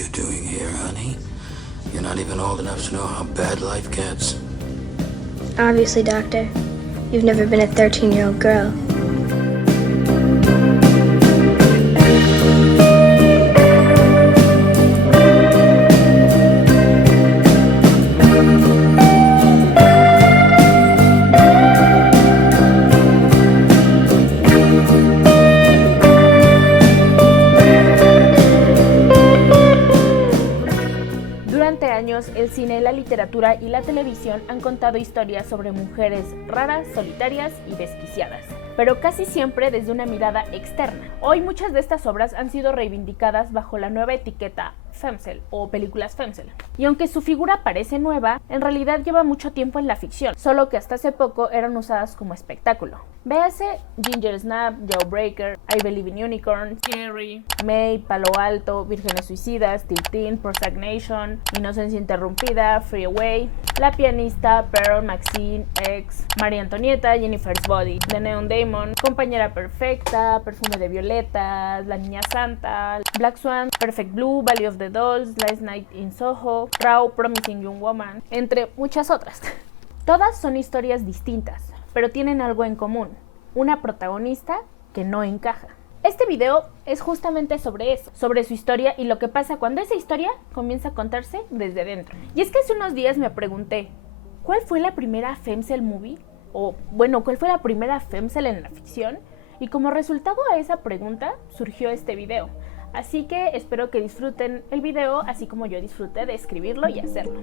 you doing here, honey? You're not even old enough to know how bad life gets. Obviously, Doctor. You've never been a 13-year-old girl. Durante años, el cine, la literatura y la televisión han contado historias sobre mujeres raras, solitarias y desquiciadas, pero casi siempre desde una mirada externa. Hoy muchas de estas obras han sido reivindicadas bajo la nueva etiqueta femcel o películas femcel. Y aunque su figura parece nueva, en realidad lleva mucho tiempo en la ficción, solo que hasta hace poco eran usadas como espectáculo. Véase Ginger Snap, Jawbreaker, I Believe in Unicorns, Carrie, May, Palo Alto, Vírgenes Suicidas, Tiltin, Prostagnation, Inocencia Interrumpida, Free Away, La Pianista, Pearl, Maxine, X, María Antonieta, Jennifer's Body, The Neon Demon, Compañera Perfecta, Perfume de Violetas, La Niña Santa, Black Swan, Perfect Blue, Valley of the Dolls, Last Night in Soho, Raw, Promising Young Woman, entre muchas otras. Todas son historias distintas, pero tienen algo en común, una protagonista que no encaja. Este video es justamente sobre eso, sobre su historia y lo que pasa cuando esa historia comienza a contarse desde dentro. Y es que hace unos días me pregunté, ¿cuál fue la primera femcel movie? O bueno, ¿cuál fue la primera femcel en la ficción? Y como resultado a esa pregunta surgió este video. Así que espero que disfruten el video así como yo disfruté de escribirlo y hacerlo.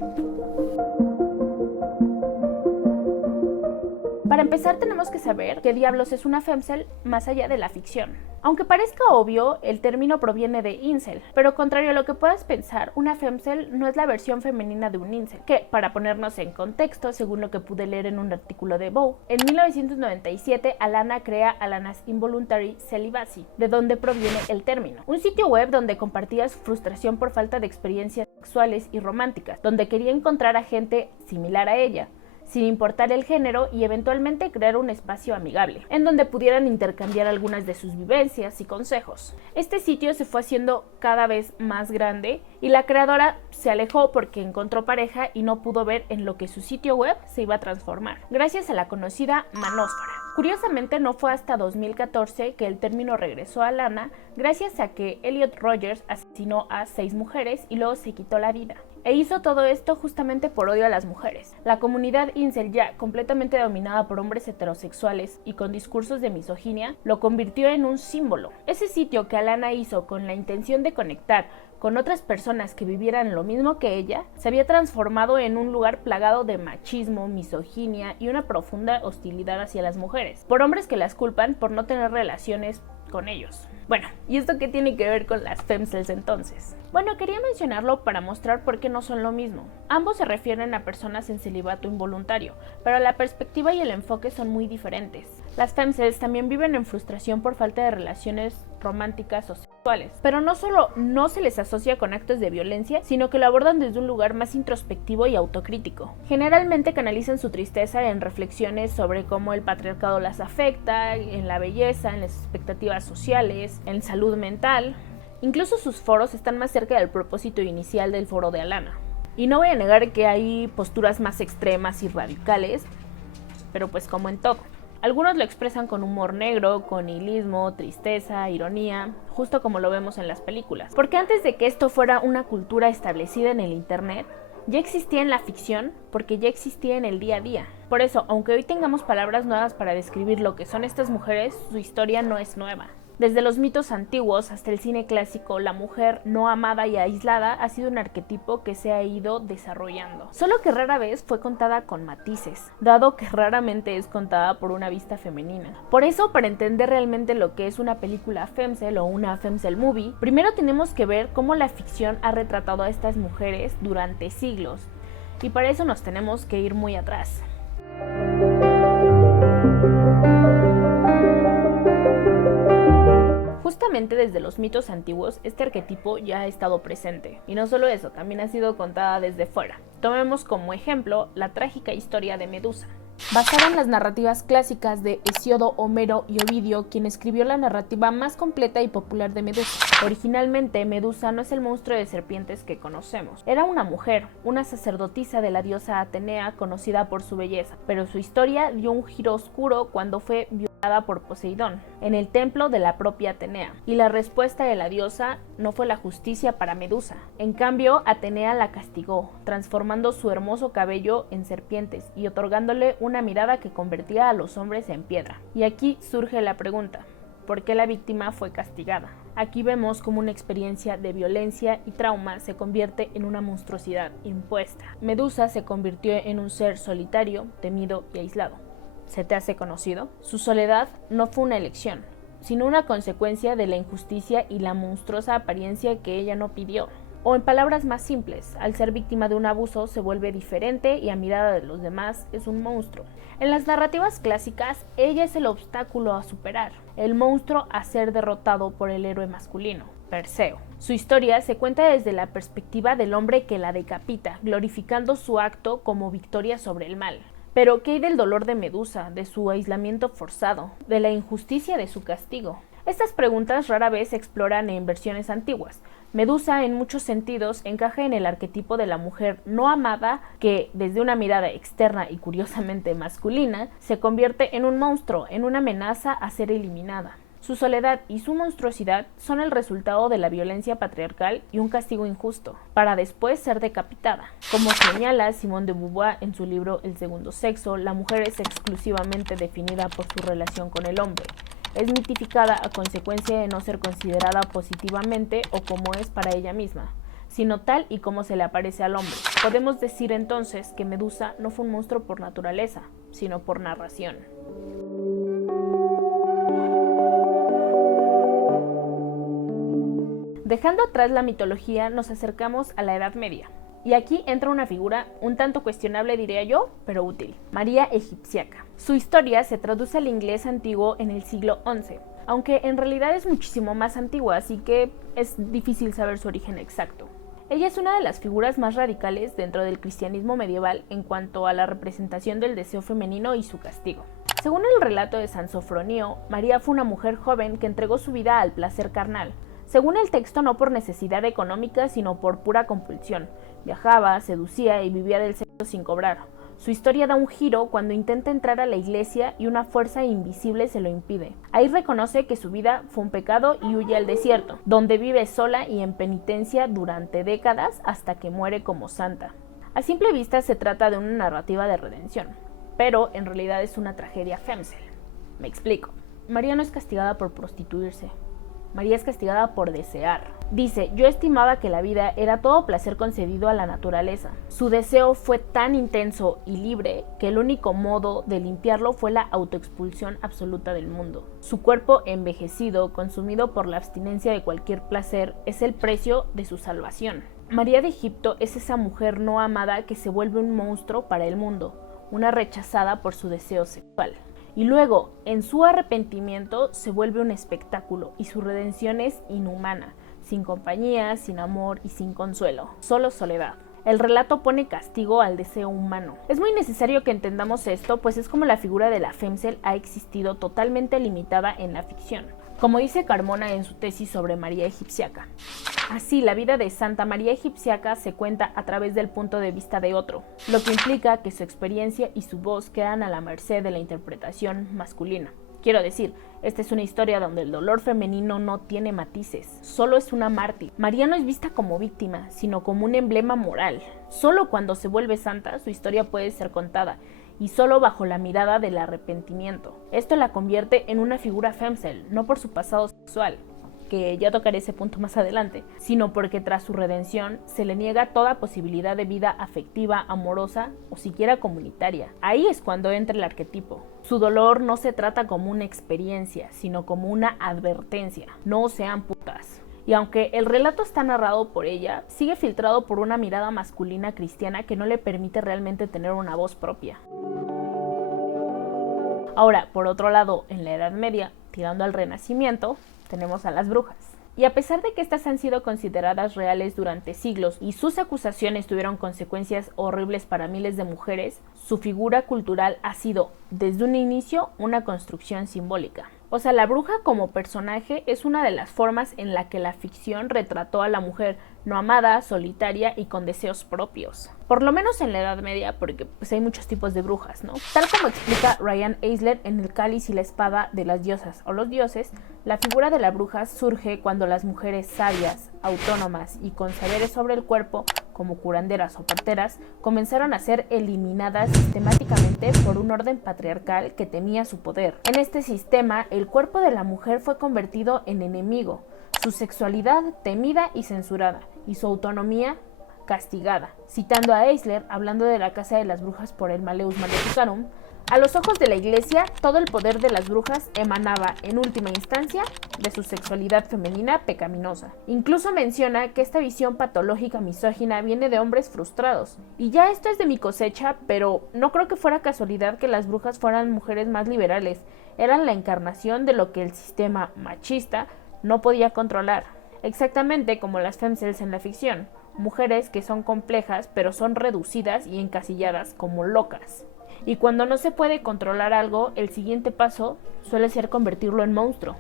Para empezar tenemos que saber qué diablos es una femcel más allá de la ficción. Aunque parezca obvio, el término proviene de incel, pero contrario a lo que puedas pensar, una femcel no es la versión femenina de un incel, que, para ponernos en contexto, según lo que pude leer en un artículo de Vogue, en 1997 Alana crea Alana's Involuntary Celibacy, de donde proviene el término. Un sitio web donde compartía su frustración por falta de experiencias sexuales y románticas, donde quería encontrar a gente similar a ella, sin importar el género, y eventualmente crear un espacio amigable, en donde pudieran intercambiar algunas de sus vivencias y consejos. Este sitio se fue haciendo cada vez más grande y la creadora se alejó porque encontró pareja y no pudo ver en lo que su sitio web se iba a transformar, gracias a la conocida manósfera. Curiosamente no fue hasta 2014 que el término regresó a Lana, gracias a que Elliot Rogers asesinó a 6 mujeres y luego se quitó la vida. E hizo todo esto justamente por odio a las mujeres. La comunidad incel, ya completamente dominada por hombres heterosexuales y con discursos de misoginia, lo convirtió en un símbolo. Ese sitio que Alana hizo con la intención de conectar con otras personas que vivieran lo mismo que ella, se había transformado en un lugar plagado de machismo, misoginia y una profunda hostilidad hacia las mujeres, por hombres que las culpan por no tener relaciones con ellos. Bueno, ¿y esto qué tiene que ver con las femcels entonces? Bueno, quería mencionarlo para mostrar por qué no son lo mismo. Ambos se refieren a personas en celibato involuntario, pero la perspectiva y el enfoque son muy diferentes. Las femcels también viven en frustración por falta de relaciones románticas o sexuales, pero no solo no se les asocia con actos de violencia, sino que lo abordan desde un lugar más introspectivo y autocrítico. Generalmente canalizan su tristeza en reflexiones sobre cómo el patriarcado las afecta, en la belleza, en las expectativas sociales, en salud mental. Incluso sus foros están más cerca del propósito inicial del foro de Alana. Y no voy a negar que hay posturas más extremas y radicales, pero pues como en todo. Algunos lo expresan con humor negro, con nihilismo, tristeza, ironía, justo como lo vemos en las películas. Porque antes de que esto fuera una cultura establecida en el internet, ya existía en la ficción porque ya existía en el día a día. Por eso, aunque hoy tengamos palabras nuevas para describir lo que son estas mujeres, su historia no es nueva. Desde los mitos antiguos hasta el cine clásico, la mujer no amada y aislada ha sido un arquetipo que se ha ido desarrollando. Solo que rara vez fue contada con matices, dado que raramente es contada por una vista femenina. Por eso, para entender realmente lo que es una película femcel o una femcel movie, primero tenemos que ver cómo la ficción ha retratado a estas mujeres durante siglos. Y para eso nos tenemos que ir muy atrás. Justamente desde los mitos antiguos, este arquetipo ya ha estado presente. Y no solo eso, también ha sido contada desde fuera. Tomemos como ejemplo la trágica historia de Medusa. Basada en las narrativas clásicas de Hesíodo, Homero y Ovidio, quien escribió la narrativa más completa y popular de Medusa. Originalmente, Medusa no es el monstruo de serpientes que conocemos. Era una mujer, una sacerdotisa de la diosa Atenea, conocida por su belleza, pero su historia dio un giro oscuro cuando fue violada por Poseidón, en el templo de la propia Atenea. Y la respuesta de la diosa no fue la justicia para Medusa. En cambio, Atenea la castigó, transformando su hermoso cabello en serpientes y otorgándole una mirada que convertía a los hombres en piedra. Y aquí surge la pregunta: ¿por qué la víctima fue castigada? Aquí vemos cómo una experiencia de violencia y trauma se convierte en una monstruosidad impuesta. Medusa se convirtió en un ser solitario, temido y aislado. ¿Se te hace conocido? Su soledad no fue una elección, sino una consecuencia de la injusticia y la monstruosa apariencia que ella no pidió. O en palabras más simples, al ser víctima de un abuso se vuelve diferente y a mirada de los demás es un monstruo. En las narrativas clásicas, ella es el obstáculo a superar, el monstruo a ser derrotado por el héroe masculino, Perseo. Su historia se cuenta desde la perspectiva del hombre que la decapita, glorificando su acto como victoria sobre el mal. Pero ¿qué hay del dolor de Medusa, de su aislamiento forzado, de la injusticia de su castigo? Estas preguntas rara vez se exploran en versiones antiguas. Medusa, en muchos sentidos, encaja en el arquetipo de la mujer no amada que, desde una mirada externa y curiosamente masculina, se convierte en un monstruo, en una amenaza a ser eliminada. Su soledad y su monstruosidad son el resultado de la violencia patriarcal y un castigo injusto, para después ser decapitada. Como señala Simone de Beauvoir en su libro El segundo sexo, la mujer es exclusivamente definida por su relación con el hombre. Es mitificada a consecuencia de no ser considerada positivamente o como es para ella misma, sino tal y como se le aparece al hombre. Podemos decir entonces que Medusa no fue un monstruo por naturaleza, sino por narración. Dejando atrás la mitología, nos acercamos a la Edad Media. Y aquí entra una figura un tanto cuestionable, diría yo, pero útil: María Egipciaca. Su historia se traduce al inglés antiguo en el siglo XI, aunque en realidad es muchísimo más antigua, así que es difícil saber su origen exacto. Ella es una de las figuras más radicales dentro del cristianismo medieval en cuanto a la representación del deseo femenino y su castigo. Según el relato de San Sofronio, María fue una mujer joven que entregó su vida al placer carnal. Según el texto, no por necesidad económica, sino por pura compulsión. Viajaba, seducía y vivía del sexo sin cobrar. Su historia da un giro cuando intenta entrar a la iglesia y una fuerza invisible se lo impide. Ahí reconoce que su vida fue un pecado y huye al desierto, donde vive sola y en penitencia durante décadas hasta que muere como santa. A simple vista se trata de una narrativa de redención, pero en realidad es una tragedia femsel. Me explico. María no es castigada por prostituirse. María es castigada por desear. Dice: yo estimaba que la vida era todo placer concedido a la naturaleza. Su deseo fue tan intenso y libre que el único modo de limpiarlo fue la autoexpulsión absoluta del mundo. Su cuerpo envejecido, consumido por la abstinencia de cualquier placer, es el precio de su salvación. María de Egipto es esa mujer no amada que se vuelve un monstruo para el mundo, una rechazada por su deseo sexual. Y luego, en su arrepentimiento, se vuelve un espectáculo y su redención es inhumana, sin compañía, sin amor y sin consuelo, solo soledad. El relato pone castigo al deseo humano. Es muy necesario que entendamos esto, pues es como la figura de la femsel ha existido totalmente limitada en la ficción. Como dice Carmona en su tesis sobre María Egipciaca. Así, la vida de Santa María Egipciaca se cuenta a través del punto de vista de otro, lo que implica que su experiencia y su voz quedan a la merced de la interpretación masculina. Quiero decir, esta es una historia donde el dolor femenino no tiene matices, solo es una mártir. María no es vista como víctima, sino como un emblema moral. Solo cuando se vuelve santa, su historia puede ser contada, y solo bajo la mirada del arrepentimiento. Esto la convierte en una figura femsel, no por su pasado sexual, que ya tocaré ese punto más adelante, sino porque tras su redención se le niega toda posibilidad de vida afectiva, amorosa o siquiera comunitaria. Ahí es cuando entra el arquetipo. Su dolor no se trata como una experiencia, sino como una advertencia. No sean putas. Y aunque el relato está narrado por ella, sigue filtrado por una mirada masculina cristiana que no le permite realmente tener una voz propia. Ahora, por otro lado, en la Edad Media, tirando al Renacimiento, tenemos a las brujas. Y a pesar de que estas han sido consideradas reales durante siglos y sus acusaciones tuvieron consecuencias horribles para miles de mujeres, su figura cultural ha sido, desde un inicio, una construcción simbólica. O sea, la bruja como personaje es una de las formas en la que la ficción retrató a la mujer no amada, solitaria y con deseos propios. Por lo menos en la Edad Media, porque pues hay muchos tipos de brujas, ¿no? Tal como explica Ryan Eisler en El cáliz y la espada de las diosas o los dioses, la figura de la bruja surge cuando las mujeres sabias, autónomas y con saberes sobre el cuerpo, como curanderas o parteras, comenzaron a ser eliminadas sistemáticamente por un orden patriarcal que temía su poder. En este sistema, el cuerpo de la mujer fue convertido en enemigo, su sexualidad temida y censurada, y su autonomía castigada. Citando a Eisler, hablando de la Casa de las Brujas por el Malleus Maleficarum, a los ojos de la Iglesia, todo el poder de las brujas emanaba, en última instancia, de su sexualidad femenina pecaminosa. Incluso menciona que esta visión patológica misógina viene de hombres frustrados. Y ya esto es de mi cosecha, pero no creo que fuera casualidad que las brujas fueran mujeres más liberales. Eran la encarnación de lo que el sistema machista no podía controlar. Exactamente como las femcels en la ficción. Mujeres que son complejas, pero son reducidas y encasilladas como locas. Y cuando no se puede controlar algo, el siguiente paso suele ser convertirlo en monstruo.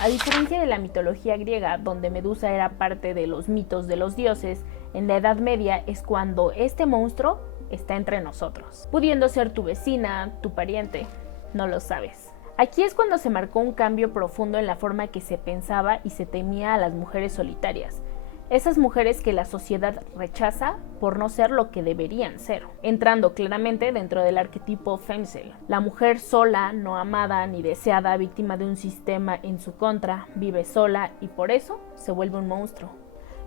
A diferencia de la mitología griega, donde Medusa era parte de los mitos de los dioses, en la Edad Media es cuando este monstruo está entre nosotros, pudiendo ser tu vecina, tu pariente, no lo sabes. Aquí es cuando se marcó un cambio profundo en la forma que se pensaba y se temía a las mujeres solitarias. Esas mujeres que la sociedad rechaza por no ser lo que deberían ser, entrando claramente dentro del arquetipo femcel. La mujer sola, no amada ni deseada, víctima de un sistema en su contra, vive sola y por eso se vuelve un monstruo.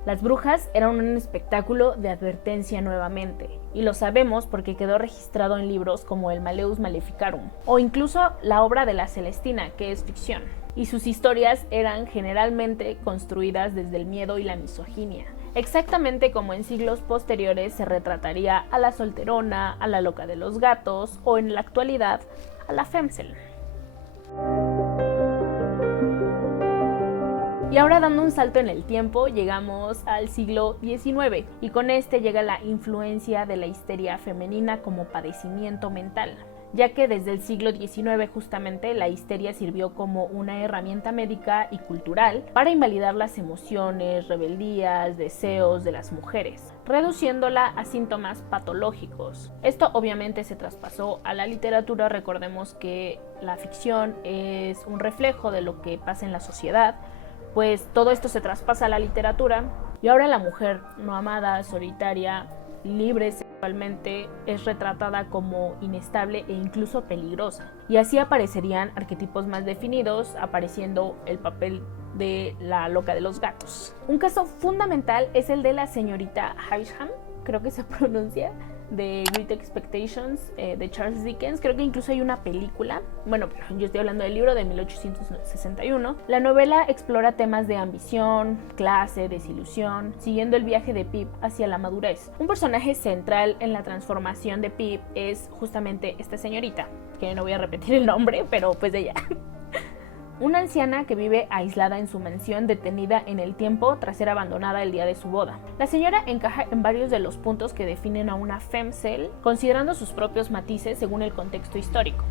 Las brujas eran un espectáculo de advertencia nuevamente, y lo sabemos porque quedó registrado en libros como el Malleus Maleficarum, o incluso la obra de la Celestina, que es ficción. Y sus historias eran generalmente construidas desde el miedo y la misoginia, exactamente como en siglos posteriores se retrataría a la solterona, a la loca de los gatos o en la actualidad a la femcel. Y ahora, dando un salto en el tiempo, llegamos al siglo XIX y con este llega la influencia de la histeria femenina como padecimiento mental, ya que desde el siglo XIX justamente la histeria sirvió como una herramienta médica y cultural para invalidar las emociones, rebeldías, deseos de las mujeres, reduciéndola a síntomas patológicos. Esto obviamente se traspasó a la literatura. Recordemos que la ficción es un reflejo de lo que pasa en la sociedad, pues todo esto se traspasa a la literatura y ahora la mujer no amada, solitaria, libre sexualmente es retratada como inestable e incluso peligrosa. Y así aparecerían arquetipos más definidos, apareciendo el papel de la loca de los gatos. Un caso fundamental es el de la señorita Havisham, creo que se pronuncia, de Great Expectations, de Charles Dickens. Creo que incluso hay una película. Bueno, yo estoy hablando del libro de 1861. La novela explora temas de ambición, clase, desilusión, siguiendo el viaje de Pip hacia la madurez. Un personaje central en la transformación de Pip es justamente esta señorita, que no voy a repetir el nombre, pero pues de ella. Una anciana que vive aislada en su mansión, detenida en el tiempo tras ser abandonada el día de su boda. La señora encaja en varios de los puntos que definen a una femcel, considerando sus propios matices según el contexto histórico.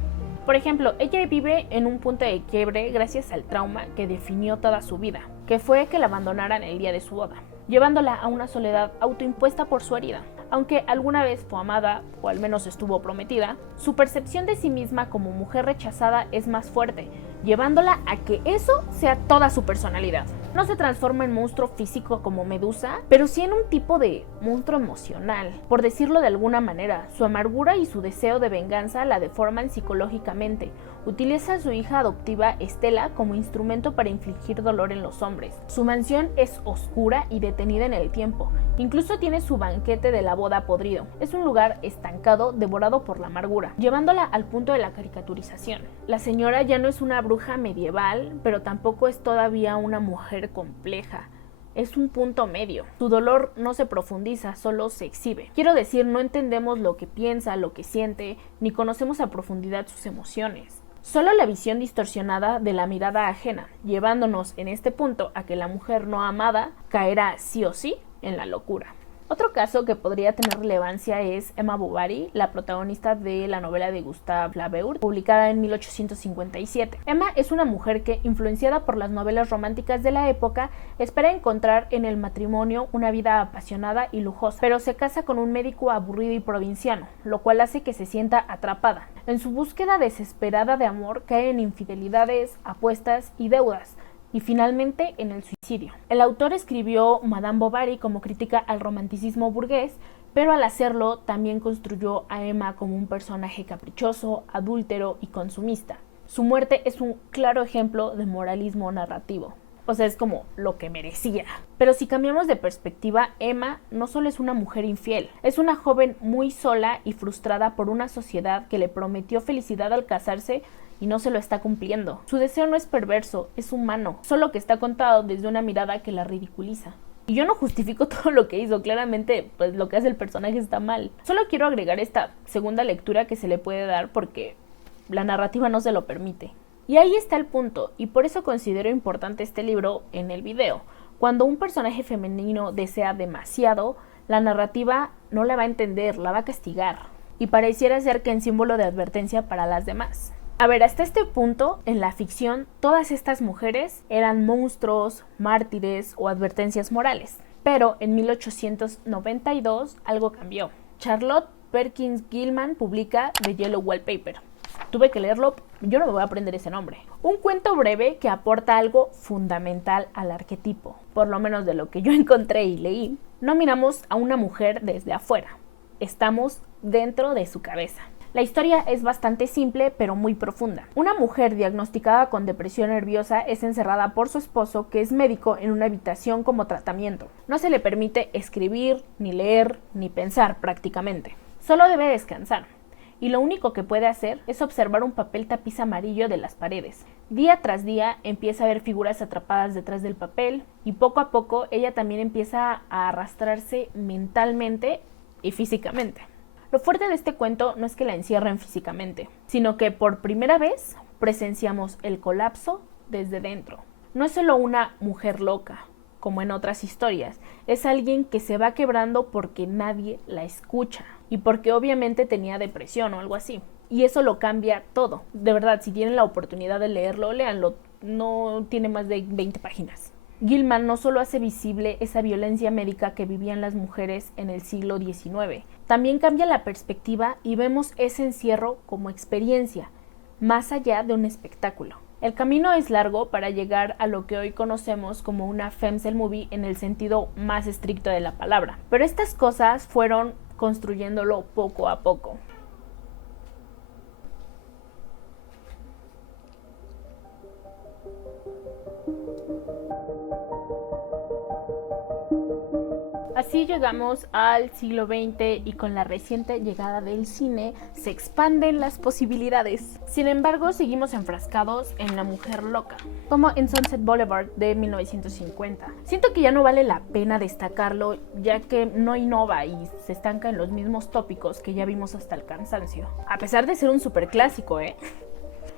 Por ejemplo, ella vive en un punto de quiebre gracias al trauma que definió toda su vida, que fue que la abandonaran el día de su boda, llevándola a una soledad autoimpuesta por su herida. Aunque alguna vez fue amada, o al menos estuvo prometida, su percepción de sí misma como mujer rechazada es más fuerte, llevándola a que eso sea toda su personalidad. No se transforma en monstruo físico como Medusa, pero sí en un tipo de monstruo emocional. Por decirlo de alguna manera, su amargura y su deseo de venganza la deforman psicológicamente. Utiliza a su hija adoptiva Estela como instrumento para infligir dolor en los hombres. Su mansión es oscura y detenida en el tiempo. Incluso tiene su banquete de la boda podrido. Es un lugar estancado, devorado por la amargura, llevándola al punto de la caricaturización. La señora ya no es una bruja medieval, pero tampoco es todavía una mujer compleja. Es un punto medio. Su dolor no se profundiza, solo se exhibe. Quiero decir, no entendemos lo que piensa, lo que siente, ni conocemos a profundidad sus emociones. Solo la visión distorsionada de la mirada ajena, llevándonos en este punto a que la mujer no amada caerá sí o sí en la locura. Otro caso que podría tener relevancia es Emma Bovary, la protagonista de la novela de Gustave Flaubert, publicada en 1857. Emma es una mujer que, influenciada por las novelas románticas de la época, espera encontrar en el matrimonio una vida apasionada y lujosa, pero se casa con un médico aburrido y provinciano, lo cual hace que se sienta atrapada. En su búsqueda desesperada de amor, cae en infidelidades, apuestas y deudas, y finalmente en el suicidio. El autor escribió Madame Bovary como crítica al romanticismo burgués, pero al hacerlo también construyó a Emma como un personaje caprichoso, adúltero y consumista. Su muerte es un claro ejemplo de moralismo narrativo. O sea, es como lo que merecía. Pero si cambiamos de perspectiva, Emma no solo es una mujer infiel, es una joven muy sola y frustrada por una sociedad que le prometió felicidad al casarse y no se lo está cumpliendo. Su deseo no es perverso, es humano, solo que está contado desde una mirada que la ridiculiza. Y yo no justifico todo lo que hizo, claramente pues lo que hace el personaje está mal. Solo quiero agregar esta segunda lectura que se le puede dar porque la narrativa no se lo permite. Y ahí está el punto, y por eso considero importante este libro en el video. Cuando un personaje femenino desea demasiado, la narrativa no la va a entender, la va a castigar. Y pareciera ser que en símbolo de advertencia para las demás. A ver, hasta este punto, en la ficción, todas estas mujeres eran monstruos, mártires o advertencias morales. Pero en 1892 algo cambió. Charlotte Perkins Gilman publica The Yellow Wallpaper. Tuve que leerlo, yo no me voy a aprender ese nombre. Un cuento breve que aporta algo fundamental al arquetipo. Por lo menos de lo que yo encontré y leí, no miramos a una mujer desde afuera. Estamos dentro de su cabeza. La historia es bastante simple, pero muy profunda. Una mujer diagnosticada con depresión nerviosa es encerrada por su esposo, que es médico, en una habitación como tratamiento. No se le permite escribir, ni leer, ni pensar prácticamente. Solo debe descansar. Y lo único que puede hacer es observar un papel tapiz amarillo de las paredes. Día tras día empieza a ver figuras atrapadas detrás del papel y poco a poco ella también empieza a arrastrarse mentalmente y físicamente. Lo fuerte de este cuento no es que la encierren físicamente, sino que por primera vez presenciamos el colapso desde dentro. No es solo una mujer loca, como en otras historias, es alguien que se va quebrando porque nadie la escucha y porque obviamente tenía depresión o algo así. Y eso lo cambia todo. De verdad, si tienen la oportunidad de leerlo, léanlo. No tiene más de 20 páginas. Gilman no solo hace visible esa violencia médica que vivían las mujeres en el siglo XIX, también cambia la perspectiva y vemos ese encierro como experiencia, más allá de un espectáculo. El camino es largo para llegar a lo que hoy conocemos como una femcel movie en el sentido más estricto de la palabra, pero estas cosas fueron construyéndolo poco a poco. Así llegamos al siglo XX y con la reciente llegada del cine se expanden las posibilidades. Sin embargo, seguimos enfrascados en la mujer loca, como en Sunset Boulevard de 1950. Siento que ya no vale la pena destacarlo, ya que no innova y se estanca en los mismos tópicos que ya vimos hasta el cansancio. A pesar de ser un superclásico,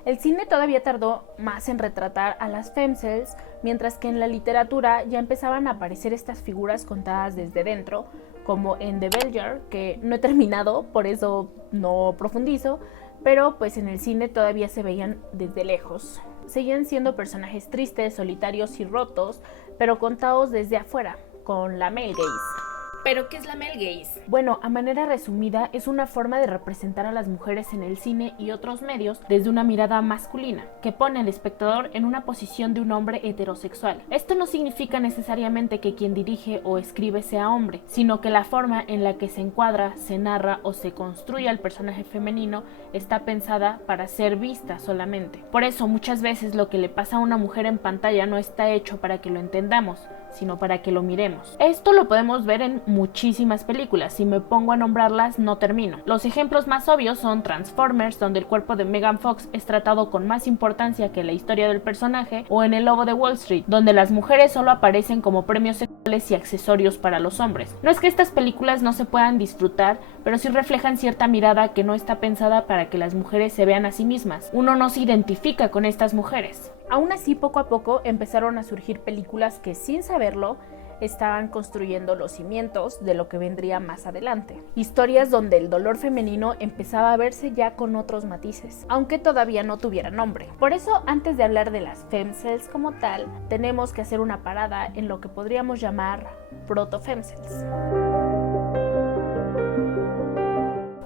El cine todavía tardó más en retratar a las femcels, mientras que en la literatura ya empezaban a aparecer estas figuras contadas desde dentro, como en The Bell Jar, que no he terminado, por eso no profundizo, pero pues en el cine todavía se veían desde lejos. Seguían siendo personajes tristes, solitarios y rotos, pero contados desde afuera, con la male gaze. ¿Pero qué es la male gaze? Bueno, a manera resumida, es una forma de representar a las mujeres en el cine y otros medios desde una mirada masculina, que pone al espectador en una posición de un hombre heterosexual. Esto no significa necesariamente que quien dirige o escribe sea hombre, sino que la forma en la que se encuadra, se narra o se construye al personaje femenino está pensada para ser vista solamente. Por eso, muchas veces lo que le pasa a una mujer en pantalla no está hecho para que lo entendamos, sino para que lo miremos. Esto lo podemos ver en muchísimas películas, si me pongo a nombrarlas no termino. Los ejemplos más obvios son Transformers, donde el cuerpo de Megan Fox es tratado con más importancia que la historia del personaje, o en El Lobo de Wall Street, donde las mujeres solo aparecen como premios sexuales y accesorios para los hombres. No es que estas películas no se puedan disfrutar, pero sí reflejan cierta mirada que no está pensada para que las mujeres se vean a sí mismas. Uno no se identifica con estas mujeres. Aún así, poco a poco empezaron a surgir películas que, sin saberlo, estaban construyendo los cimientos de lo que vendría más adelante. Historias donde el dolor femenino empezaba a verse ya con otros matices, aunque todavía no tuviera nombre. Por eso, antes de hablar de las femcels como tal, tenemos que hacer una parada en lo que podríamos llamar proto-femcels.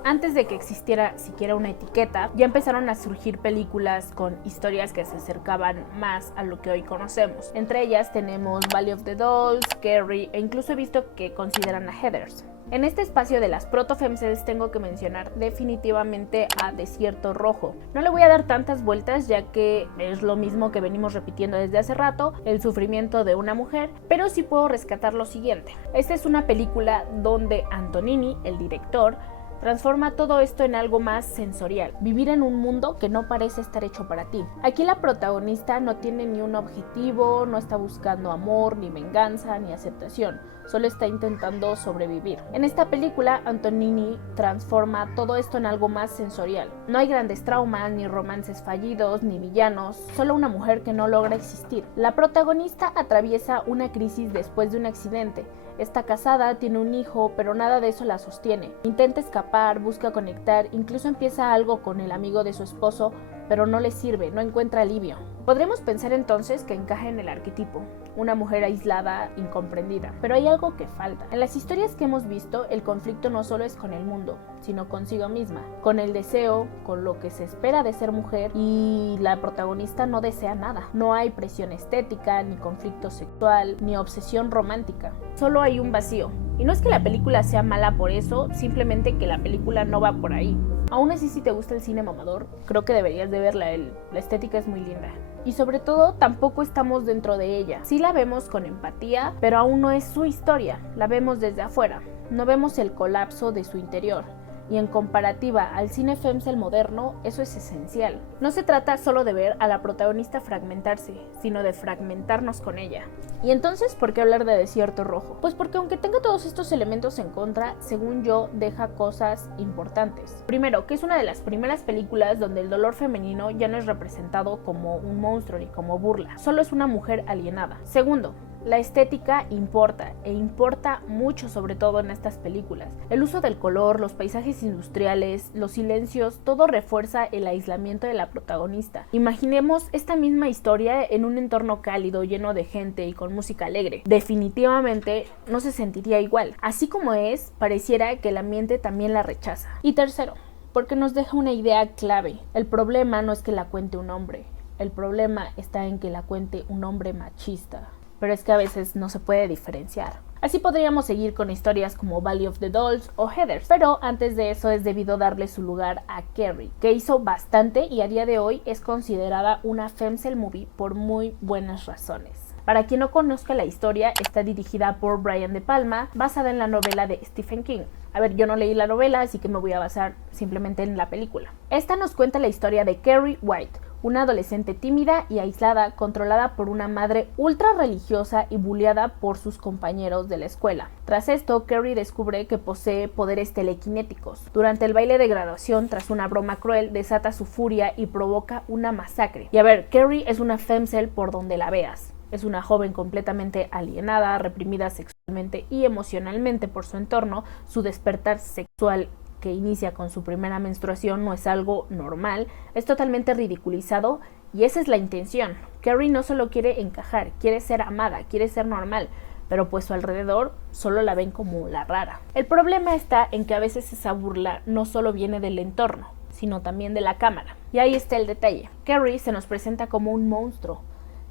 Antes de que existiera siquiera una etiqueta, ya empezaron a surgir películas con historias que se acercaban más a lo que hoy conocemos. Entre ellas tenemos Valley of the Dolls, Carrie e incluso he visto que consideran a Heathers. En este espacio de las proto-femcels tengo que mencionar definitivamente a Desierto Rojo. No le voy a dar tantas vueltas ya que es lo mismo que venimos repitiendo desde hace rato, el sufrimiento de una mujer, pero sí puedo rescatar lo siguiente. Esta es una película donde Antonini, el director, transforma todo esto en algo más sensorial, vivir en un mundo que no parece estar hecho para ti. Aquí la protagonista no tiene ni un objetivo, no está buscando amor, ni venganza, ni aceptación, solo está intentando sobrevivir. En esta película, Antonini transforma todo esto en algo más sensorial. No hay grandes traumas, ni romances fallidos, ni villanos, solo una mujer que no logra existir. La protagonista atraviesa una crisis después de un accidente. Está casada, tiene un hijo, pero nada de eso la sostiene. Intenta escapar, busca conectar, incluso empieza algo con el amigo de su esposo, pero no le sirve, no encuentra alivio. Podremos pensar entonces que encaja en el arquetipo, una mujer aislada, incomprendida. Pero hay algo que falta. En las historias que hemos visto, el conflicto no solo es con el mundo, sino consigo misma, con el deseo, con lo que se espera de ser mujer, y la protagonista no desea nada. No hay presión estética, ni conflicto sexual, ni obsesión romántica. Solo hay un vacío. Y no es que la película sea mala por eso, simplemente que la película no va por ahí. Aún así, si te gusta el cine mamador, creo que deberías de verla, la estética es muy linda. Y sobre todo, tampoco estamos dentro de ella. Sí la vemos con empatía, pero aún no es su historia, la vemos desde afuera. No vemos el colapso de su interior. Y en comparativa al cine femcel moderno, eso es esencial. No se trata solo de ver a la protagonista fragmentarse, sino de fragmentarnos con ella. ¿Y entonces por qué hablar de Desierto Rojo? Pues porque aunque tenga todos estos elementos en contra, según yo, deja cosas importantes. Primero, que es una de las primeras películas donde el dolor femenino ya no es representado como un monstruo ni como burla, solo es una mujer alienada. Segundo, la estética importa, e importa mucho, sobre todo en estas películas. El uso del color, los paisajes industriales, los silencios, todo refuerza el aislamiento de la protagonista. Imaginemos esta misma historia en un entorno cálido, lleno de gente y con música alegre. Definitivamente no se sentiría igual. Así como es, pareciera que el ambiente también la rechaza. Y tercero, porque nos deja una idea clave. El problema no es que la cuente un hombre. El problema está en que la cuente un hombre machista. Pero es que a veces no se puede diferenciar. Así podríamos seguir con historias como Valley of the Dolls o Heathers, pero antes de eso es debido darle su lugar a Carrie, que hizo bastante y a día de hoy es considerada una femcel movie por muy buenas razones. Para quien no conozca la historia, está dirigida por Brian De Palma, basada en la novela de Stephen King. A ver, yo no leí la novela, así que me voy a basar simplemente en la película. Esta nos cuenta la historia de Carrie White, una adolescente tímida y aislada, controlada por una madre ultra religiosa y bulleada por sus compañeros de la escuela. Tras esto, Carrie descubre que posee poderes telequinéticos. Durante el baile de graduación, tras una broma cruel, desata su furia y provoca una masacre. Y a ver, Carrie es una femcel por donde la veas. Es una joven completamente alienada, reprimida sexualmente y emocionalmente por su entorno. Su despertar sexual, que inicia con su primera menstruación, no es algo normal, es totalmente ridiculizado y esa es la intención. Carrie no solo quiere encajar, quiere ser amada, quiere ser normal, pero pues su alrededor solo la ven como la rara. El problema está en que a veces esa burla no solo viene del entorno, sino también de la cámara. Y ahí está el detalle. Carrie se nos presenta como un monstruo,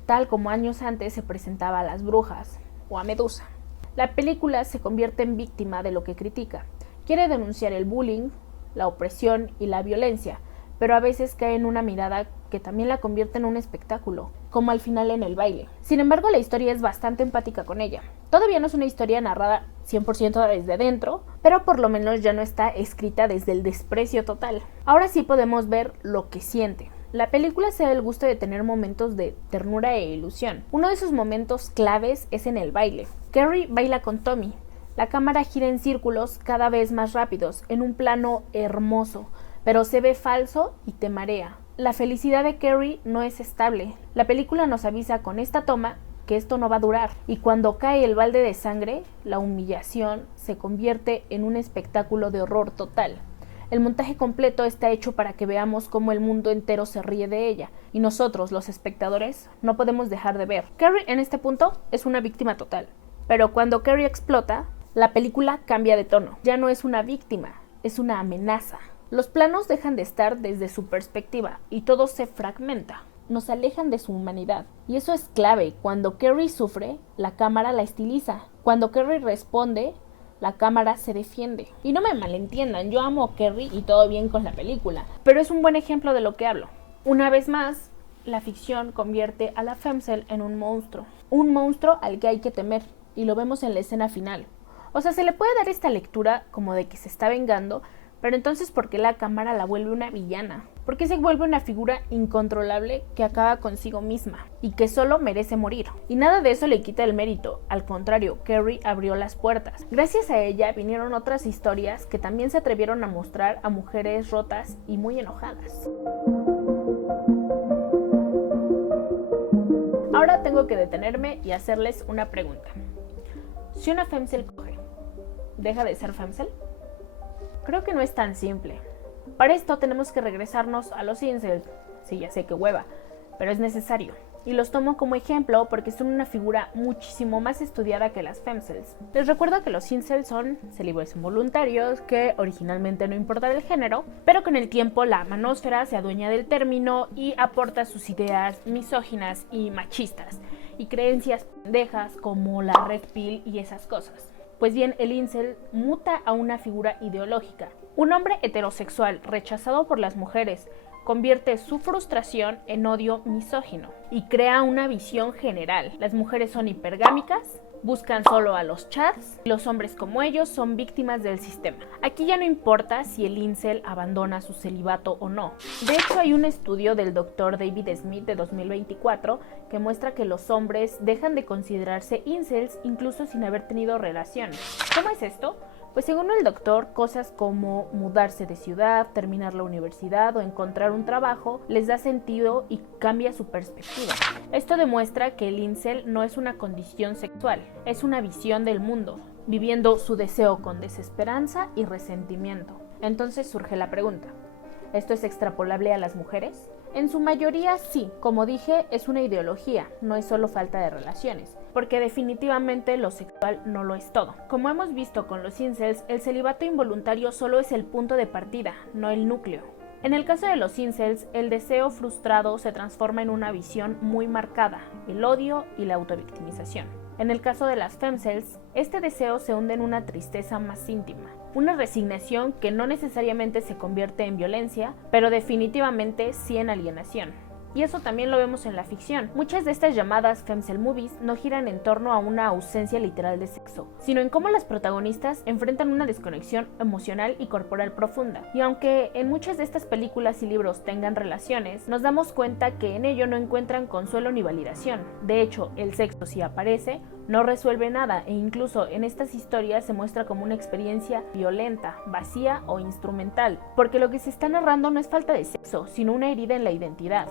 tal como años antes se presentaba a las brujas o a Medusa. La película se convierte en víctima de lo que critica. Quiere denunciar el bullying, la opresión y la violencia, pero a veces cae en una mirada que también la convierte en un espectáculo, como al final en el baile. Sin embargo, la historia es bastante empática con ella. Todavía no es una historia narrada 100% desde dentro, pero por lo menos ya no está escrita desde el desprecio total. Ahora sí podemos ver lo que siente. La película se da el gusto de tener momentos de ternura e ilusión. Uno de esos momentos claves es en el baile. Carrie baila con Tommy. La cámara gira en círculos cada vez más rápidos, en un plano hermoso, pero se ve falso y te marea. La felicidad de Carrie no es estable. La película nos avisa con esta toma que esto no va a durar, y cuando cae el balde de sangre, la humillación se convierte en un espectáculo de horror total. El montaje completo está hecho para que veamos cómo el mundo entero se ríe de ella, y nosotros, los espectadores, no podemos dejar de ver. Carrie en este punto es una víctima total, pero cuando Carrie explota, la película cambia de tono. Ya no es una víctima, es una amenaza. Los planos dejan de estar desde su perspectiva y todo se fragmenta. Nos alejan de su humanidad. Y eso es clave. Cuando Carrie sufre, la cámara la estiliza. Cuando Carrie responde, la cámara se defiende. Y no me malentiendan, yo amo a Carrie y todo bien con la película, pero es un buen ejemplo de lo que hablo. Una vez más, la ficción convierte a la femcel en un monstruo al que hay que temer, y lo vemos en la escena final. O sea, se le puede dar esta lectura como de que se está vengando, pero entonces ¿por qué la cámara la vuelve una villana? ¿Por qué se vuelve una figura incontrolable que acaba consigo misma y que solo merece morir? Y nada de eso le quita el mérito, al contrario, Carrie abrió las puertas. Gracias a ella vinieron otras historias que también se atrevieron a mostrar a mujeres rotas y muy enojadas. Ahora tengo que detenerme y hacerles una pregunta. Si una femcel coge, ¿deja de ser femcel? Creo que no es tan simple. Para esto tenemos que regresarnos a los incels. Sí, ya sé que hueva, pero es necesario. Y los tomo como ejemplo porque son una figura muchísimo más estudiada que las femcels. Les recuerdo que los incels son celibes involuntarios, que originalmente no importa el género, pero con el tiempo la manósfera se adueña del término y aporta sus ideas misóginas y machistas, y creencias pendejas como la red pill y esas cosas. Pues bien, el incel muta a una figura ideológica. Un hombre heterosexual rechazado por las mujeres convierte su frustración en odio misógino y crea una visión general. Las mujeres son hipergámicas, buscan solo a los chats, y los hombres como ellos son víctimas del sistema. Aquí ya no importa si el incel abandona su celibato o no. De hecho, hay un estudio del Dr. David Smith de 2024 que muestra que los hombres dejan de considerarse incels incluso sin haber tenido relaciones. ¿Cómo es esto? Pues según el doctor, cosas como mudarse de ciudad, terminar la universidad o encontrar un trabajo les da sentido y cambia su perspectiva. Esto demuestra que el incel no es una condición sexual, es una visión del mundo, viviendo su deseo con desesperanza y resentimiento. Entonces surge la pregunta, ¿esto es extrapolable a las mujeres? En su mayoría sí, como dije, es una ideología, no es solo falta de relaciones, porque definitivamente lo sexual no lo es todo. Como hemos visto con los incels, el celibato involuntario solo es el punto de partida, no el núcleo. En el caso de los incels, el deseo frustrado se transforma en una visión muy marcada, el odio y la autovictimización. En el caso de las femcels, este deseo se hunde en una tristeza más íntima, una resignación que no necesariamente se convierte en violencia, pero definitivamente sí en alienación. Y eso también lo vemos en la ficción. Muchas de estas llamadas femcel movies no giran en torno a una ausencia literal de sexo, sino en cómo las protagonistas enfrentan una desconexión emocional y corporal profunda. Y aunque en muchas de estas películas y libros tengan relaciones, nos damos cuenta que en ello no encuentran consuelo ni validación. De hecho, el sexo, si aparece, no resuelve nada, e incluso en estas historias se muestra como una experiencia violenta, vacía o instrumental, porque lo que se está narrando no es falta de sexo, sino una herida en la identidad.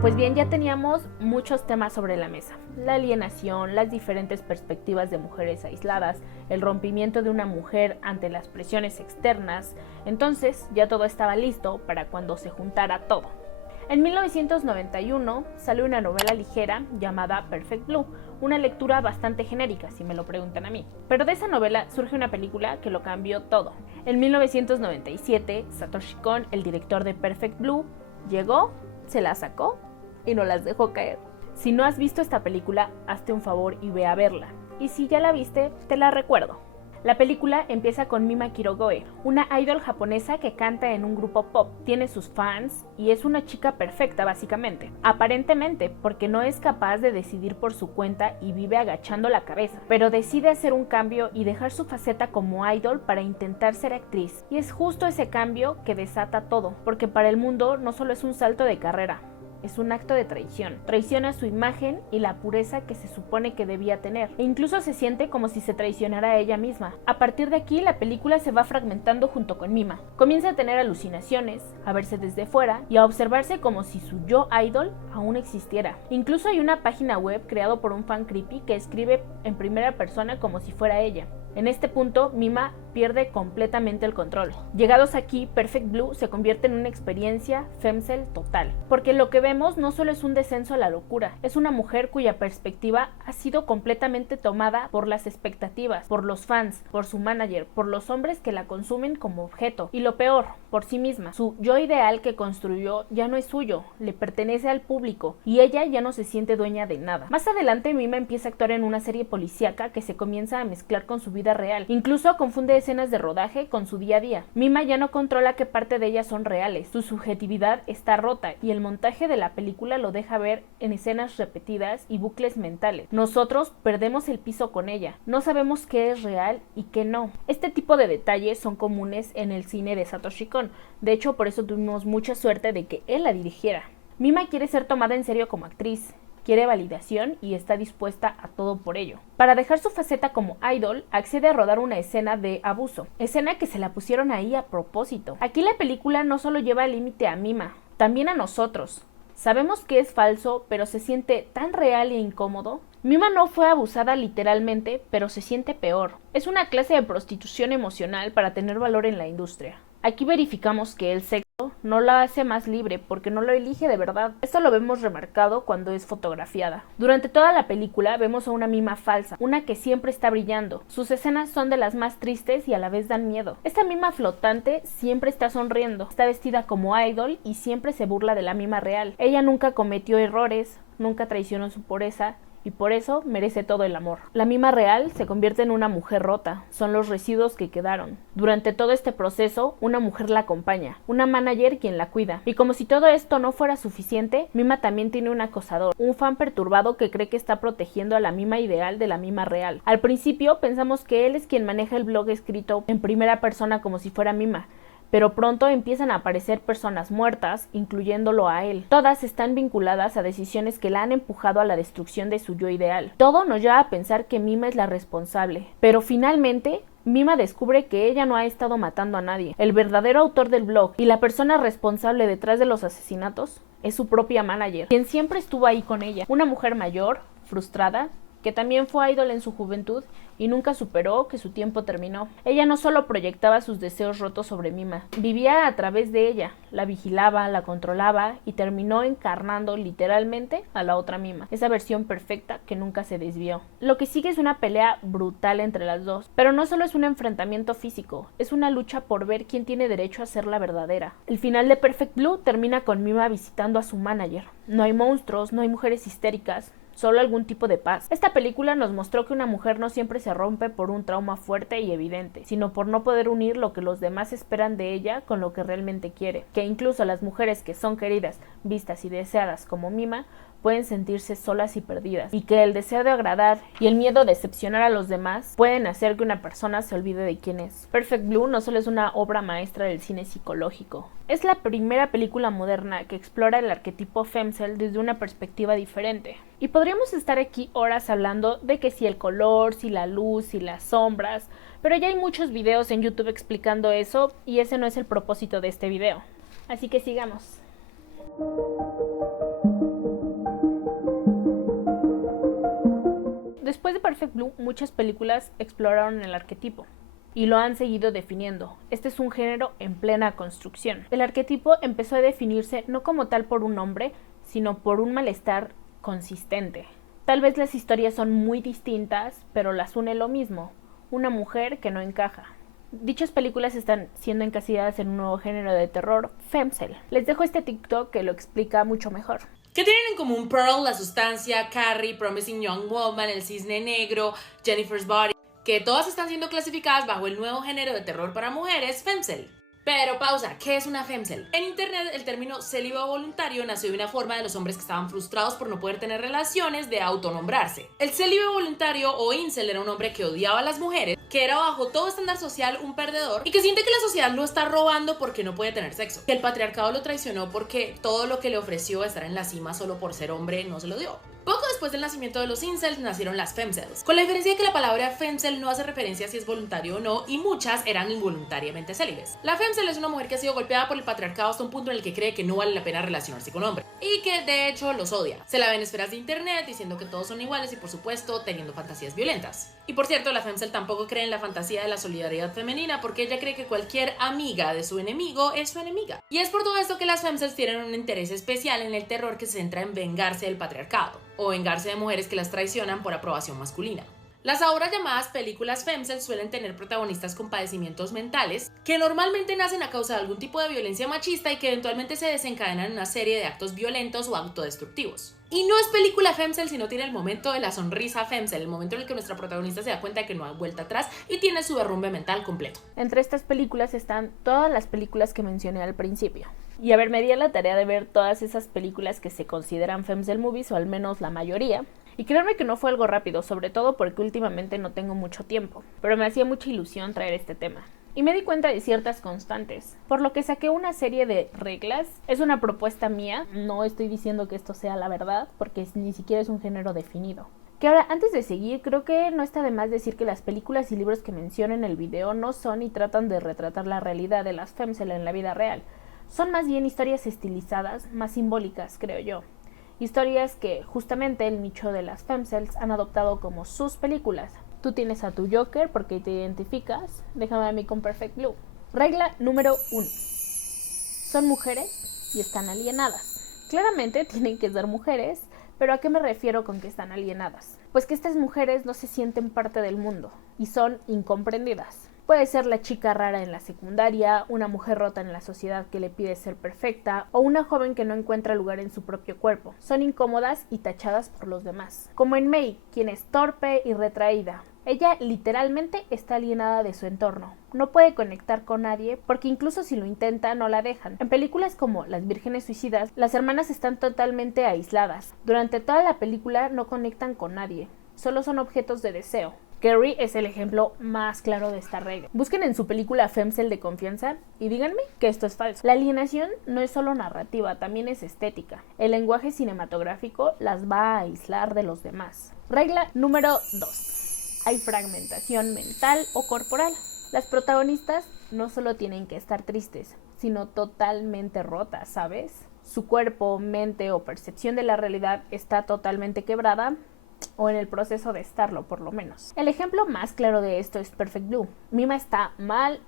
Pues bien, ya teníamos muchos temas sobre la mesa. La alienación, las diferentes perspectivas de mujeres aisladas, el rompimiento de una mujer ante las presiones externas. Entonces, ya todo estaba listo para cuando se juntara todo. En 1991 salió una novela ligera llamada Perfect Blue, una lectura bastante genérica, si me lo preguntan a mí. Pero de esa novela surge una película que lo cambió todo. En 1997, Satoshi Kon, el director de Perfect Blue, llegó, se la sacó y no las dejó caer. Si no has visto esta película, hazte un favor y ve a verla. Y si ya la viste, te la recuerdo. La película empieza con Mima Kirogoe, una idol japonesa que canta en un grupo pop, tiene sus fans y es una chica perfecta básicamente, aparentemente porque no es capaz de decidir por su cuenta y vive agachando la cabeza, pero decide hacer un cambio y dejar su faceta como idol para intentar ser actriz, y es justo ese cambio que desata todo, porque para el mundo no solo es un salto de carrera, es un acto de traición. Traiciona su imagen y la pureza que se supone que debía tener. E incluso se siente como si se traicionara a ella misma. A partir de aquí, la película se va fragmentando junto con Mima. Comienza a tener alucinaciones, a verse desde fuera y a observarse como si su yo idol aún existiera. Incluso hay una página web creada por un fan creepy que escribe en primera persona como si fuera ella. En este punto, Mima pierde completamente el control. Llegados aquí, Perfect Blue se convierte en una experiencia femcel total, porque lo que vemos no solo es un descenso a la locura, es una mujer cuya perspectiva ha sido completamente tomada por las expectativas, por los fans, por su manager, por los hombres que la consumen como objeto, y lo peor, por sí misma. Su yo ideal que construyó ya no es suyo, le pertenece al público, y ella ya no se siente dueña de nada. Más adelante, Mima empieza a actuar en una serie policíaca que se comienza a mezclar con su vida real. Incluso confunde escenas de rodaje con su día a día. Mima ya no controla qué parte de ellas son reales. Su subjetividad está rota y el montaje de la película lo deja ver en escenas repetidas y bucles mentales. Nosotros perdemos el piso con ella. No sabemos qué es real y qué no. Este tipo de detalles son comunes en el cine de Satoshi Kon. De hecho, por eso tuvimos mucha suerte de que él la dirigiera. Mima quiere ser tomada en serio como actriz. Quiere validación y está dispuesta a todo por ello. Para dejar su faceta como idol, accede a rodar una escena de abuso, escena que se la pusieron ahí a propósito. Aquí la película no solo lleva al límite a Mima, también a nosotros. Sabemos que es falso, pero se siente tan real e incómodo. Mima no fue abusada literalmente, pero se siente peor. Es una clase de prostitución emocional para tener valor en la industria. Aquí verificamos que el sexo no la hace más libre porque no lo elige de verdad. Esto lo vemos remarcado cuando es fotografiada. Durante toda la película vemos a una Mima falsa, una que siempre está brillando. Sus escenas son de las más tristes y a la vez dan miedo. Esta Mima flotante siempre está sonriendo, está vestida como idol y siempre se burla de la Mima real. Ella nunca cometió errores, nunca traicionó su pureza, y por eso merece todo el amor. La Mima real se convierte en una mujer rota, son los residuos que quedaron. Durante todo este proceso, una mujer la acompaña, una manager quien la cuida. Y como si todo esto no fuera suficiente, Mima también tiene un acosador, un fan perturbado que cree que está protegiendo a la Mima ideal de la Mima real. Al principio pensamos que él es quien maneja el blog escrito en primera persona como si fuera Mima, pero pronto empiezan a aparecer personas muertas, incluyéndolo a él. Todas están vinculadas a decisiones que la han empujado a la destrucción de su yo ideal. Todo nos lleva a pensar que Mima es la responsable, pero finalmente Mima descubre que ella no ha estado matando a nadie. El verdadero autor del blog y la persona responsable detrás de los asesinatos es su propia manager, quien siempre estuvo ahí con ella. Una mujer mayor, frustrada, que también fue idol en su juventud y nunca superó que su tiempo terminó. Ella no solo proyectaba sus deseos rotos sobre Mima, vivía a través de ella, la vigilaba, la controlaba y terminó encarnando literalmente a la otra Mima, esa versión perfecta que nunca se desvió. Lo que sigue es una pelea brutal entre las dos, pero no solo es un enfrentamiento físico, es una lucha por ver quién tiene derecho a ser la verdadera. El final de Perfect Blue termina con Mima visitando a su manager. No hay monstruos, no hay mujeres histéricas, solo algún tipo de paz. Esta película nos mostró que una mujer no siempre se rompe por un trauma fuerte y evidente, sino por no poder unir lo que los demás esperan de ella con lo que realmente quiere, que incluso las mujeres que son queridas, vistas y deseadas como Mima pueden sentirse solas y perdidas, y que el deseo de agradar y el miedo de decepcionar a los demás pueden hacer que una persona se olvide de quién es. Perfect Blue no solo es una obra maestra del cine psicológico, es la primera película moderna que explora el arquetipo femcel desde una perspectiva diferente. Y podríamos estar aquí horas hablando de que si el color, si la luz, si las sombras, pero ya hay muchos videos en YouTube explicando eso y ese no es el propósito de este video. Así que sigamos. Después de Perfect Blue, muchas películas exploraron el arquetipo y lo han seguido definiendo. Este es un género en plena construcción. El arquetipo empezó a definirse no como tal por un nombre, sino por un malestar consistente. Tal vez las historias son muy distintas, pero las une lo mismo, una mujer que no encaja. Dichas películas están siendo encasilladas en un nuevo género de terror, femcel. Les dejo este TikTok que lo explica mucho mejor. ¿Qué tienen en común Pearl, La Sustancia, Carrie, Promising Young Woman, El Cisne Negro, Jennifer's Body? Que todas están siendo clasificadas bajo el nuevo género de terror para mujeres, femcel. Pero pausa, ¿qué es una femcel? En internet el término célibe voluntario nació de una forma de los hombres que estaban frustrados por no poder tener relaciones de autonombrarse. El célibe voluntario o incel era un hombre que odiaba a las mujeres, que era bajo todo estándar social un perdedor y que siente que la sociedad lo está robando porque no puede tener sexo. Que el patriarcado lo traicionó porque todo lo que le ofreció estar en la cima solo por ser hombre no se lo dio. Poco después del nacimiento de los incels nacieron las femcels, con la diferencia de que la palabra femcel no hace referencia a si es voluntario o no, y muchas eran involuntariamente célibes. La femcel es una mujer que ha sido golpeada por el patriarcado hasta un punto en el que cree que no vale la pena relacionarse con hombres, y que de hecho los odia. Se la ve en esferas de internet diciendo que todos son iguales y por supuesto teniendo fantasías violentas. Y por cierto, la femcel tampoco cree en la fantasía de la solidaridad femenina porque ella cree que cualquier amiga de su enemigo es su enemiga. Y es por todo esto que las femcels tienen un interés especial en el terror que se centra en vengarse del patriarcado, o vengarse de mujeres que las traicionan por aprobación masculina. Las ahora llamadas películas femcel suelen tener protagonistas con padecimientos mentales que normalmente nacen a causa de algún tipo de violencia machista y que eventualmente se desencadenan en una serie de actos violentos o autodestructivos. Y no es película femcel si no tiene el momento de la sonrisa femcel, el momento en el que nuestra protagonista se da cuenta de que no hay vuelta atrás y tiene su derrumbe mental completo. Entre estas películas están todas las películas que mencioné al principio. Y a ver, me di a la tarea de ver todas esas películas que se consideran femcel movies, o al menos la mayoría. Y créanme que no fue algo rápido, sobre todo porque últimamente no tengo mucho tiempo. Pero me hacía mucha ilusión traer este tema. Y me di cuenta de ciertas constantes, por lo que saqué una serie de reglas. Es una propuesta mía, no estoy diciendo que esto sea la verdad, porque ni siquiera es un género definido. Que ahora, antes de seguir, creo que no está de más decir que las películas y libros que menciono en el video no son y tratan de retratar la realidad de las femcel en la vida real. Son más bien historias estilizadas, más simbólicas, creo yo. Historias que justamente el nicho de las femcels han adoptado como sus películas. Tú tienes a tu Joker porque te identificas, déjame a mí con Perfect Blue. Regla número 1. Son mujeres y están alienadas. Claramente tienen que ser mujeres, pero ¿a qué me refiero con que están alienadas? Pues que estas mujeres no se sienten parte del mundo y son incomprendidas. Puede ser la chica rara en la secundaria, una mujer rota en la sociedad que le pide ser perfecta, o una joven que no encuentra lugar en su propio cuerpo. Son incómodas y tachadas por los demás. Como en May, quien es torpe y retraída. Ella literalmente está alienada de su entorno. No puede conectar con nadie porque incluso si lo intenta no la dejan. En películas como Las Vírgenes Suicidas, las hermanas están totalmente aisladas. Durante toda la película no conectan con nadie. Solo son objetos de deseo. Carrie es el ejemplo más claro de esta regla. Busquen en su película femcel de confianza y díganme que esto es falso. La alienación no es solo narrativa, también es estética. El lenguaje cinematográfico las va a aislar de los demás. Regla número 2. Hay fragmentación mental o corporal. Las protagonistas no solo tienen que estar tristes, sino totalmente rotas, ¿sabes? Su cuerpo, mente o percepción de la realidad está totalmente quebrada, o en el proceso de estarlo, por lo menos. El ejemplo más claro de esto es Perfect Blue. Mima está mal.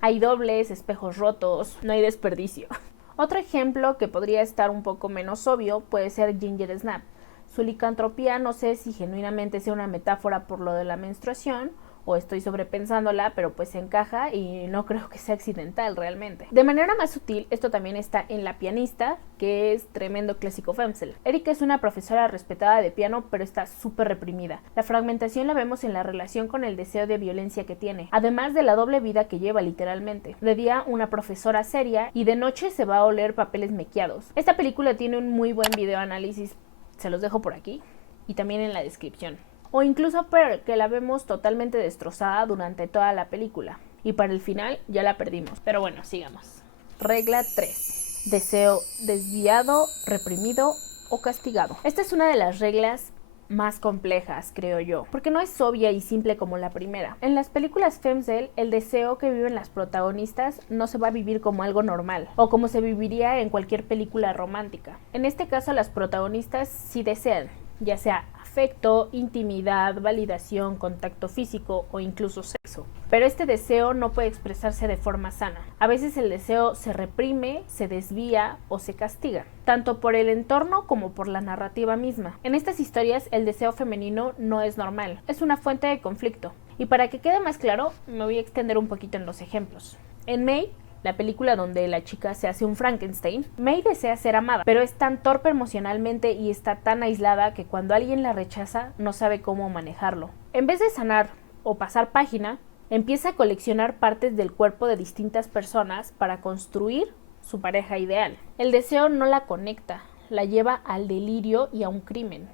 Hay dobles, espejos rotos, no hay desperdicio. Otro ejemplo que podría estar un poco menos obvio puede ser Ginger Snap. Su licantropía no sé si genuinamente sea una metáfora por lo de la menstruación, o estoy sobrepensándola, pero pues encaja y no creo que sea accidental realmente. De manera más sutil, esto también está en La Pianista, que es tremendo clásico femcel. Erika es una profesora respetada de piano, pero está súper reprimida. La fragmentación la vemos en la relación con el deseo de violencia que tiene, además de la doble vida que lleva literalmente. De día, una profesora seria, y de noche se va a oler papeles mequeados. Esta película tiene un muy buen video análisis, se los dejo por aquí, y también en la descripción. O incluso a Pearl, que la vemos totalmente destrozada durante toda la película. Y para el final ya la perdimos. Pero bueno, sigamos. Regla 3. Deseo desviado, reprimido o castigado. Esta es una de las reglas más complejas, creo yo, porque no es obvia y simple como la primera. En las películas femcel, el deseo que viven las protagonistas no se va a vivir como algo normal, o como se viviría en cualquier película romántica. En este caso, las protagonistas sí desean, ya sea afecto, intimidad, validación, contacto físico o incluso sexo. Pero este deseo no puede expresarse de forma sana. A veces el deseo se reprime, se desvía o se castiga, tanto por el entorno como por la narrativa misma. En estas historias el deseo femenino no es normal, es una fuente de conflicto. Y para que quede más claro, me voy a extender un poquito en los ejemplos. En May, la película donde la chica se hace un Frankenstein, May desea ser amada, pero es tan torpe emocionalmente y está tan aislada que cuando alguien la rechaza no sabe cómo manejarlo. En vez de sanar o pasar página, empieza a coleccionar partes del cuerpo de distintas personas para construir su pareja ideal. El deseo no la conecta, la lleva al delirio y a un crimen.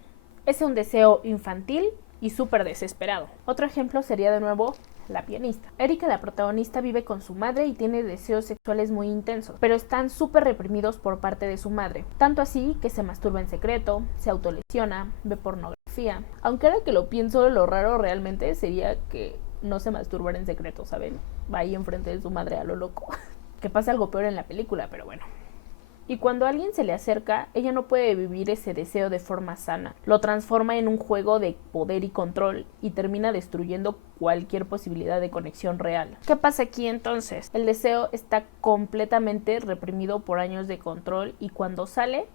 Es un deseo infantil y súper desesperado. Otro ejemplo sería de nuevo la pianista. Erika, la protagonista, vive con su madre y tiene deseos sexuales muy intensos, pero están súper reprimidos por parte de su madre. Tanto así que se masturba en secreto, se autolesiona, ve pornografía. Aunque ahora que lo pienso, lo raro realmente sería que no se masturbara en secreto, ¿saben? Va ahí enfrente de su madre a lo loco. Que pasa algo peor en la película, pero bueno. Y cuando alguien se le acerca, ella no puede vivir ese deseo de forma sana. Lo transforma en un juego de poder y control y termina destruyendo cualquier posibilidad de conexión real. ¿Qué pasa aquí entonces? El deseo está completamente reprimido por años de control y cuando sale,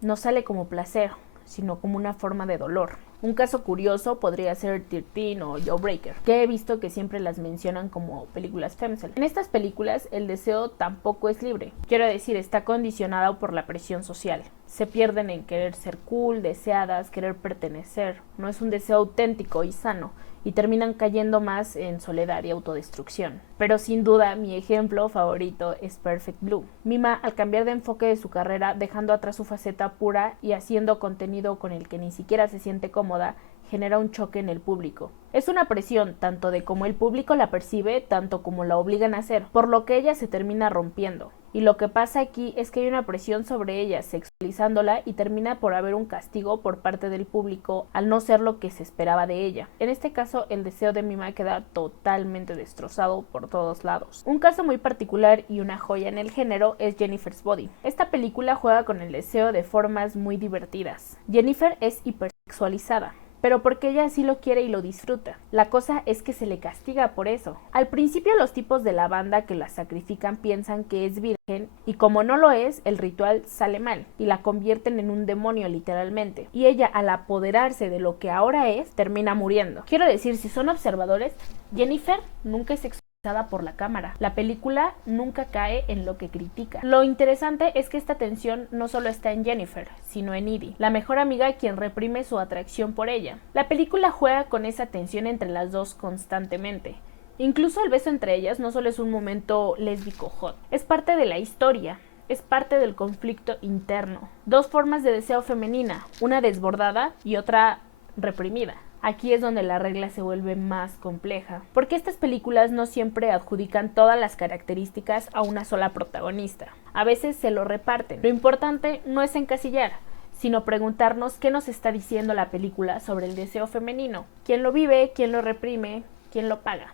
no sale como placer, sino como una forma de dolor. Un caso curioso podría ser 13 o Jawbreaker, que he visto que siempre las mencionan como películas femcel. En estas películas el deseo tampoco es libre, quiero decir, está condicionado por la presión social. Se pierden en querer ser cool, deseadas, querer pertenecer. No es un deseo auténtico y sano, y terminan cayendo más en soledad y autodestrucción. Pero sin duda mi ejemplo favorito es Perfect Blue. Mima, al cambiar de enfoque de su carrera, dejando atrás su faceta pura y haciendo contenido con el que ni siquiera se siente cómoda, genera un choque en el público. Es una presión tanto de cómo el público la percibe, tanto como la obligan a hacer, por lo que ella se termina rompiendo. Y lo que pasa aquí es que hay una presión sobre ella, sexualizándola, y termina por haber un castigo por parte del público al no ser lo que se esperaba de ella. En este caso, el deseo de Mima queda totalmente destrozado por todos lados. Un caso muy particular y una joya en el género es Jennifer's Body. Esta película juega con el deseo de formas muy divertidas. Jennifer es hipersexualizada, pero porque ella así lo quiere y lo disfruta. La cosa es que se le castiga por eso. Al principio los tipos de la banda que la sacrifican piensan que es virgen y como no lo es, el ritual sale mal y la convierten en un demonio literalmente. Y ella, al apoderarse de lo que ahora es, termina muriendo. Quiero decir, si son observadores, Jennifer nunca es sexualizada por la cámara. La película nunca cae en lo que critica. Lo interesante es que esta tensión no solo está en Jennifer, sino en Edie, la mejor amiga quien reprime su atracción por ella. La película juega con esa tensión entre las dos constantemente. Incluso el beso entre ellas no solo es un momento lésbico hot, es parte de la historia. Es parte del conflicto interno. Dos formas de deseo femenina, una desbordada y otra reprimida. Aquí es donde la regla se vuelve más compleja, porque estas películas no siempre adjudican todas las características a una sola protagonista. A veces se lo reparten. Lo importante no es encasillar, sino preguntarnos qué nos está diciendo la película sobre el deseo femenino. ¿Quién lo vive? ¿Quién lo reprime? ¿Quién lo paga?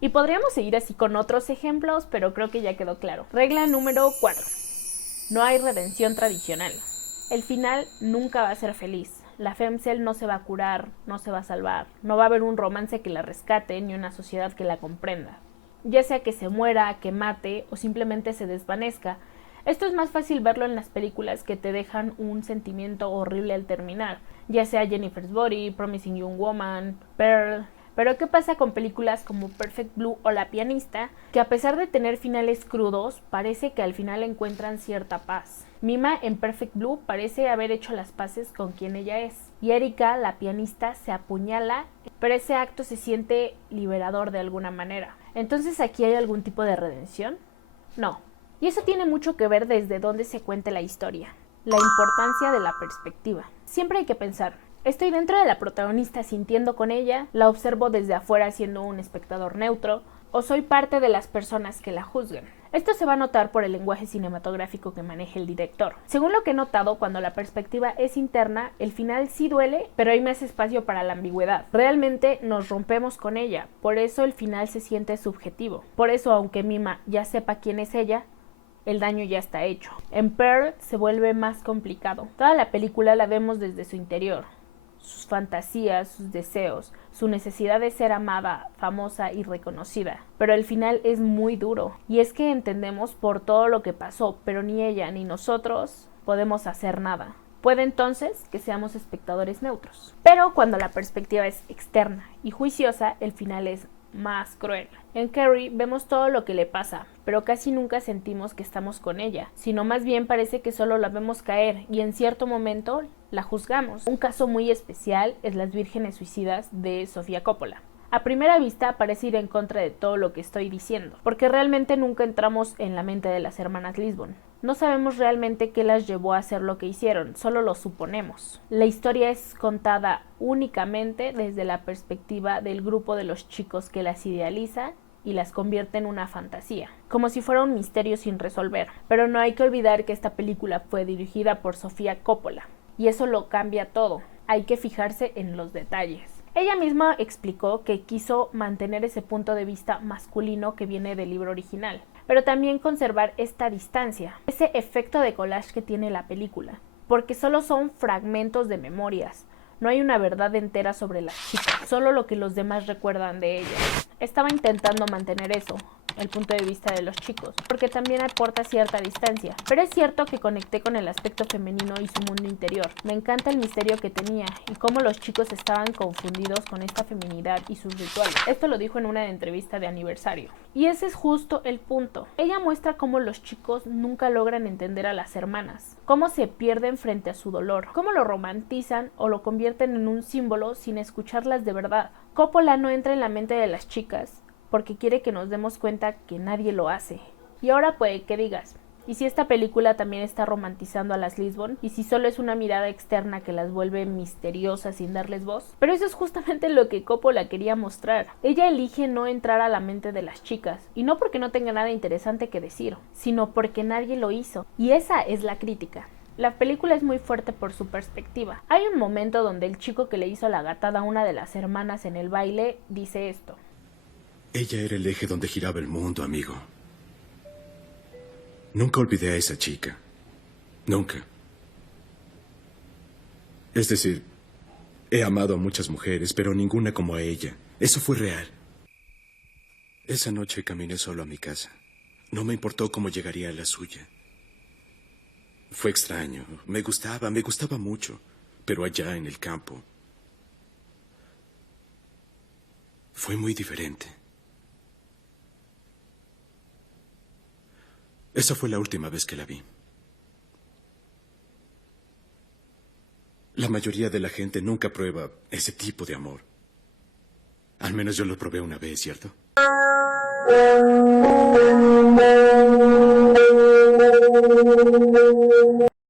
Y podríamos seguir así con otros ejemplos, pero creo que ya quedó claro. Regla número 4. No hay redención tradicional. El final nunca va a ser feliz. La femcel no se va a curar, no se va a salvar, no va a haber un romance que la rescate ni una sociedad que la comprenda. Ya sea que se muera, que mate o simplemente se desvanezca, esto es más fácil verlo en las películas que te dejan un sentimiento horrible al terminar, ya sea Jennifer's Body, Promising Young Woman, Pearl. Pero ¿qué pasa con películas como Perfect Blue o La pianista, que a pesar de tener finales crudos, parece que al final encuentran cierta paz? Mima en Perfect Blue parece haber hecho las paces con quien ella es. Y Erika, la pianista, se apuñala, pero ese acto se siente liberador de alguna manera. Entonces, ¿aquí hay algún tipo de redención? No. Y eso tiene mucho que ver desde dónde se cuente la historia. La importancia de la perspectiva. Siempre hay que pensar, ¿estoy dentro de la protagonista sintiendo con ella? ¿La observo desde afuera siendo un espectador neutro? ¿O soy parte de las personas que la juzgan? Esto se va a notar por el lenguaje cinematográfico que maneja el director. Según lo que he notado, cuando la perspectiva es interna, el final sí duele, pero hay más espacio para la ambigüedad. Realmente nos rompemos con ella, por eso el final se siente subjetivo. Por eso, aunque Mima ya sepa quién es ella, el daño ya está hecho. En Pearl se vuelve más complicado. Toda la película la vemos desde su interior. Sus fantasías, sus deseos, su necesidad de ser amada, famosa y reconocida. Pero el final es muy duro, y es que entendemos por todo lo que pasó, pero ni ella ni nosotros podemos hacer nada. Puede entonces que seamos espectadores neutros. Pero cuando la perspectiva es externa y juiciosa, el final es más cruel. En Carrie vemos todo lo que le pasa, pero casi nunca sentimos que estamos con ella, sino más bien parece que solo la vemos caer y en cierto momento la juzgamos. Un caso muy especial es Las Vírgenes Suicidas de Sofía Coppola. A primera vista parece ir en contra de todo lo que estoy diciendo, porque realmente nunca entramos en la mente de las hermanas Lisbon. No sabemos realmente qué las llevó a hacer lo que hicieron, solo lo suponemos. La historia es contada únicamente desde la perspectiva del grupo de los chicos que las idealiza y las convierte en una fantasía, como si fuera un misterio sin resolver. Pero no hay que olvidar que esta película fue dirigida por Sofía Coppola, y eso lo cambia todo. Hay que fijarse en los detalles. Ella misma explicó que quiso mantener ese punto de vista masculino que viene del libro original, pero también conservar esta distancia, ese efecto de collage que tiene la película, porque solo son fragmentos de memorias, no hay una verdad entera sobre las chicas, solo lo que los demás recuerdan de ellas. Estaba intentando mantener eso, el punto de vista de los chicos, porque también aporta cierta distancia, pero es cierto que conecté con el aspecto femenino y su mundo interior. Me encanta el misterio que tenía y cómo los chicos estaban confundidos con esta feminidad y sus rituales. Esto lo dijo en una entrevista de aniversario. Y ese es justo el punto. Ella muestra cómo los chicos nunca logran entender a las hermanas, cómo se pierden frente a su dolor, cómo lo romantizan o lo convierten en un símbolo sin escucharlas de verdad. Coppola no entra en la mente de las chicas porque quiere que nos demos cuenta que nadie lo hace. Y ahora puede que digas, ¿y si esta película también está romantizando a las Lisbon? ¿Y si solo es una mirada externa que las vuelve misteriosas sin darles voz? Pero eso es justamente lo que Coppola quería mostrar. Ella elige no entrar a la mente de las chicas, y no porque no tenga nada interesante que decir, sino porque nadie lo hizo. Y esa es la crítica. La película es muy fuerte por su perspectiva. Hay un momento donde el chico que le hizo la gatada a una de las hermanas en el baile dice esto. Ella era el eje donde giraba el mundo, amigo. Nunca olvidé a esa chica. Nunca. Es decir, he amado a muchas mujeres, pero ninguna como a ella. Eso fue real. Esa noche caminé solo a mi casa. No me importó cómo llegaría a la suya. Fue extraño. Me gustaba mucho. Pero allá en el campo fue muy diferente. Esa fue la última vez que la vi. La mayoría de la gente nunca prueba ese tipo de amor. Al menos yo lo probé una vez, ¿cierto?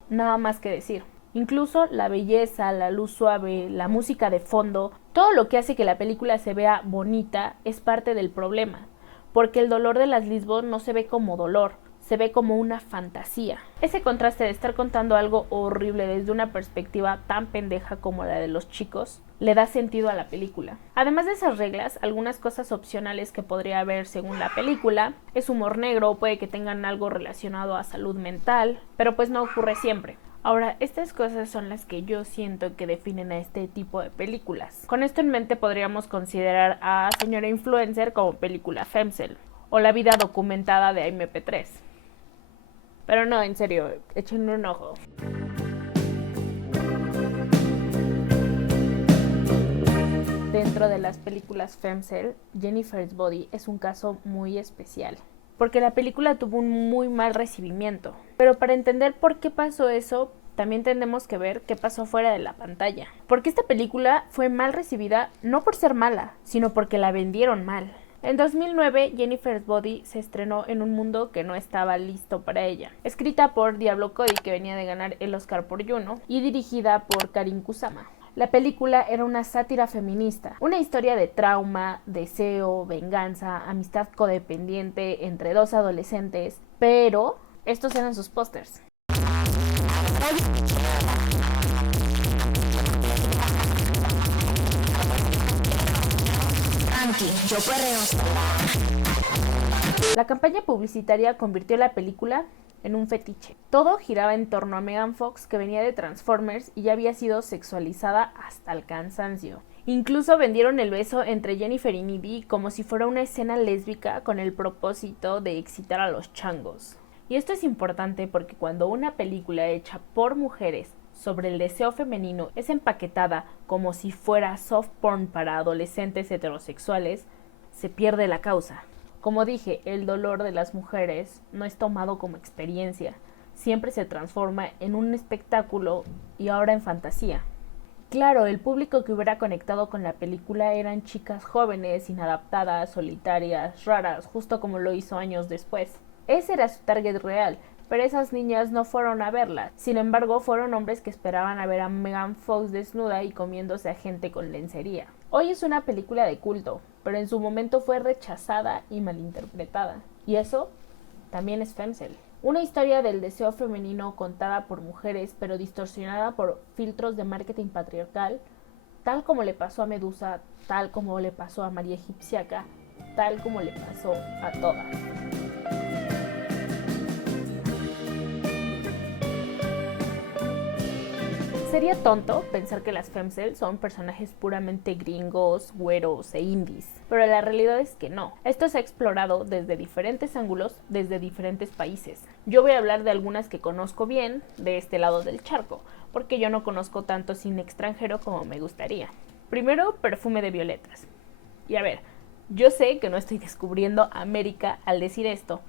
Nada más que decir. Incluso la belleza, la luz suave, la música de fondo, todo lo que hace que la película se vea bonita es parte del problema, porque el dolor de las Lisbon no se ve como dolor, se ve como una fantasía. Ese contraste de estar contando algo horrible desde una perspectiva tan pendeja como la de los chicos, le da sentido a la película. Además de esas reglas, algunas cosas opcionales que podría haber según la película, es humor negro, puede que tengan algo relacionado a salud mental, pero pues no ocurre siempre. Ahora, estas cosas son las que yo siento que definen a este tipo de películas. Con esto en mente podríamos considerar a Señora Influencer como película femcel, o La vida documentada de AMP3. Pero no, en serio, échenle un ojo. Dentro de las películas femcel, Jennifer's Body es un caso muy especial, porque la película tuvo un muy mal recibimiento. Pero para entender por qué pasó eso, también tenemos que ver qué pasó fuera de la pantalla. Porque esta película fue mal recibida no por ser mala, sino porque la vendieron mal. En 2009, Jennifer's Body se estrenó en un mundo que no estaba listo para ella. Escrita por Diablo Cody, que venía de ganar el Oscar por Juno, y dirigida por Karin Kusama. La película era una sátira feminista, una historia de trauma, deseo, venganza, amistad codependiente entre dos adolescentes, pero estos eran sus pósters. Yo perreo. La campaña publicitaria convirtió la película en un fetiche. Todo giraba en torno a Megan Fox, que venía de Transformers y ya había sido sexualizada hasta el cansancio. Incluso vendieron el beso entre Jennifer y Needy como si fuera una escena lésbica con el propósito de excitar a los changos. Y esto es importante porque cuando una película hecha por mujeres sobre el deseo femenino es empaquetada como si fuera soft porn para adolescentes heterosexuales, se pierde la causa. Como dije, el dolor de las mujeres no es tomado como experiencia, siempre se transforma en un espectáculo y ahora en fantasía. Claro, el público que hubiera conectado con la película eran chicas jóvenes, inadaptadas, solitarias, raras, justo como lo hizo años después. Ese era su target real, pero esas niñas no fueron a verla. Sin embargo, fueron hombres que esperaban a ver a Megan Fox desnuda y comiéndose a gente con lencería. Hoy es una película de culto, pero en su momento fue rechazada y malinterpretada. Y eso también es Femcel. Una historia del deseo femenino contada por mujeres, pero distorsionada por filtros de marketing patriarcal, tal como le pasó a Medusa, tal como le pasó a María Egipciaca, tal como le pasó a todas. Sería tonto pensar que las femcel son personajes puramente gringos, güeros e indies, pero la realidad es que no. Esto se ha explorado desde diferentes ángulos, desde diferentes países. Yo voy a hablar de algunas que conozco bien de este lado del charco, porque yo no conozco tanto cine extranjero como me gustaría. Primero, Perfume de Violetas. Y a ver, yo sé que no estoy descubriendo América al decir esto,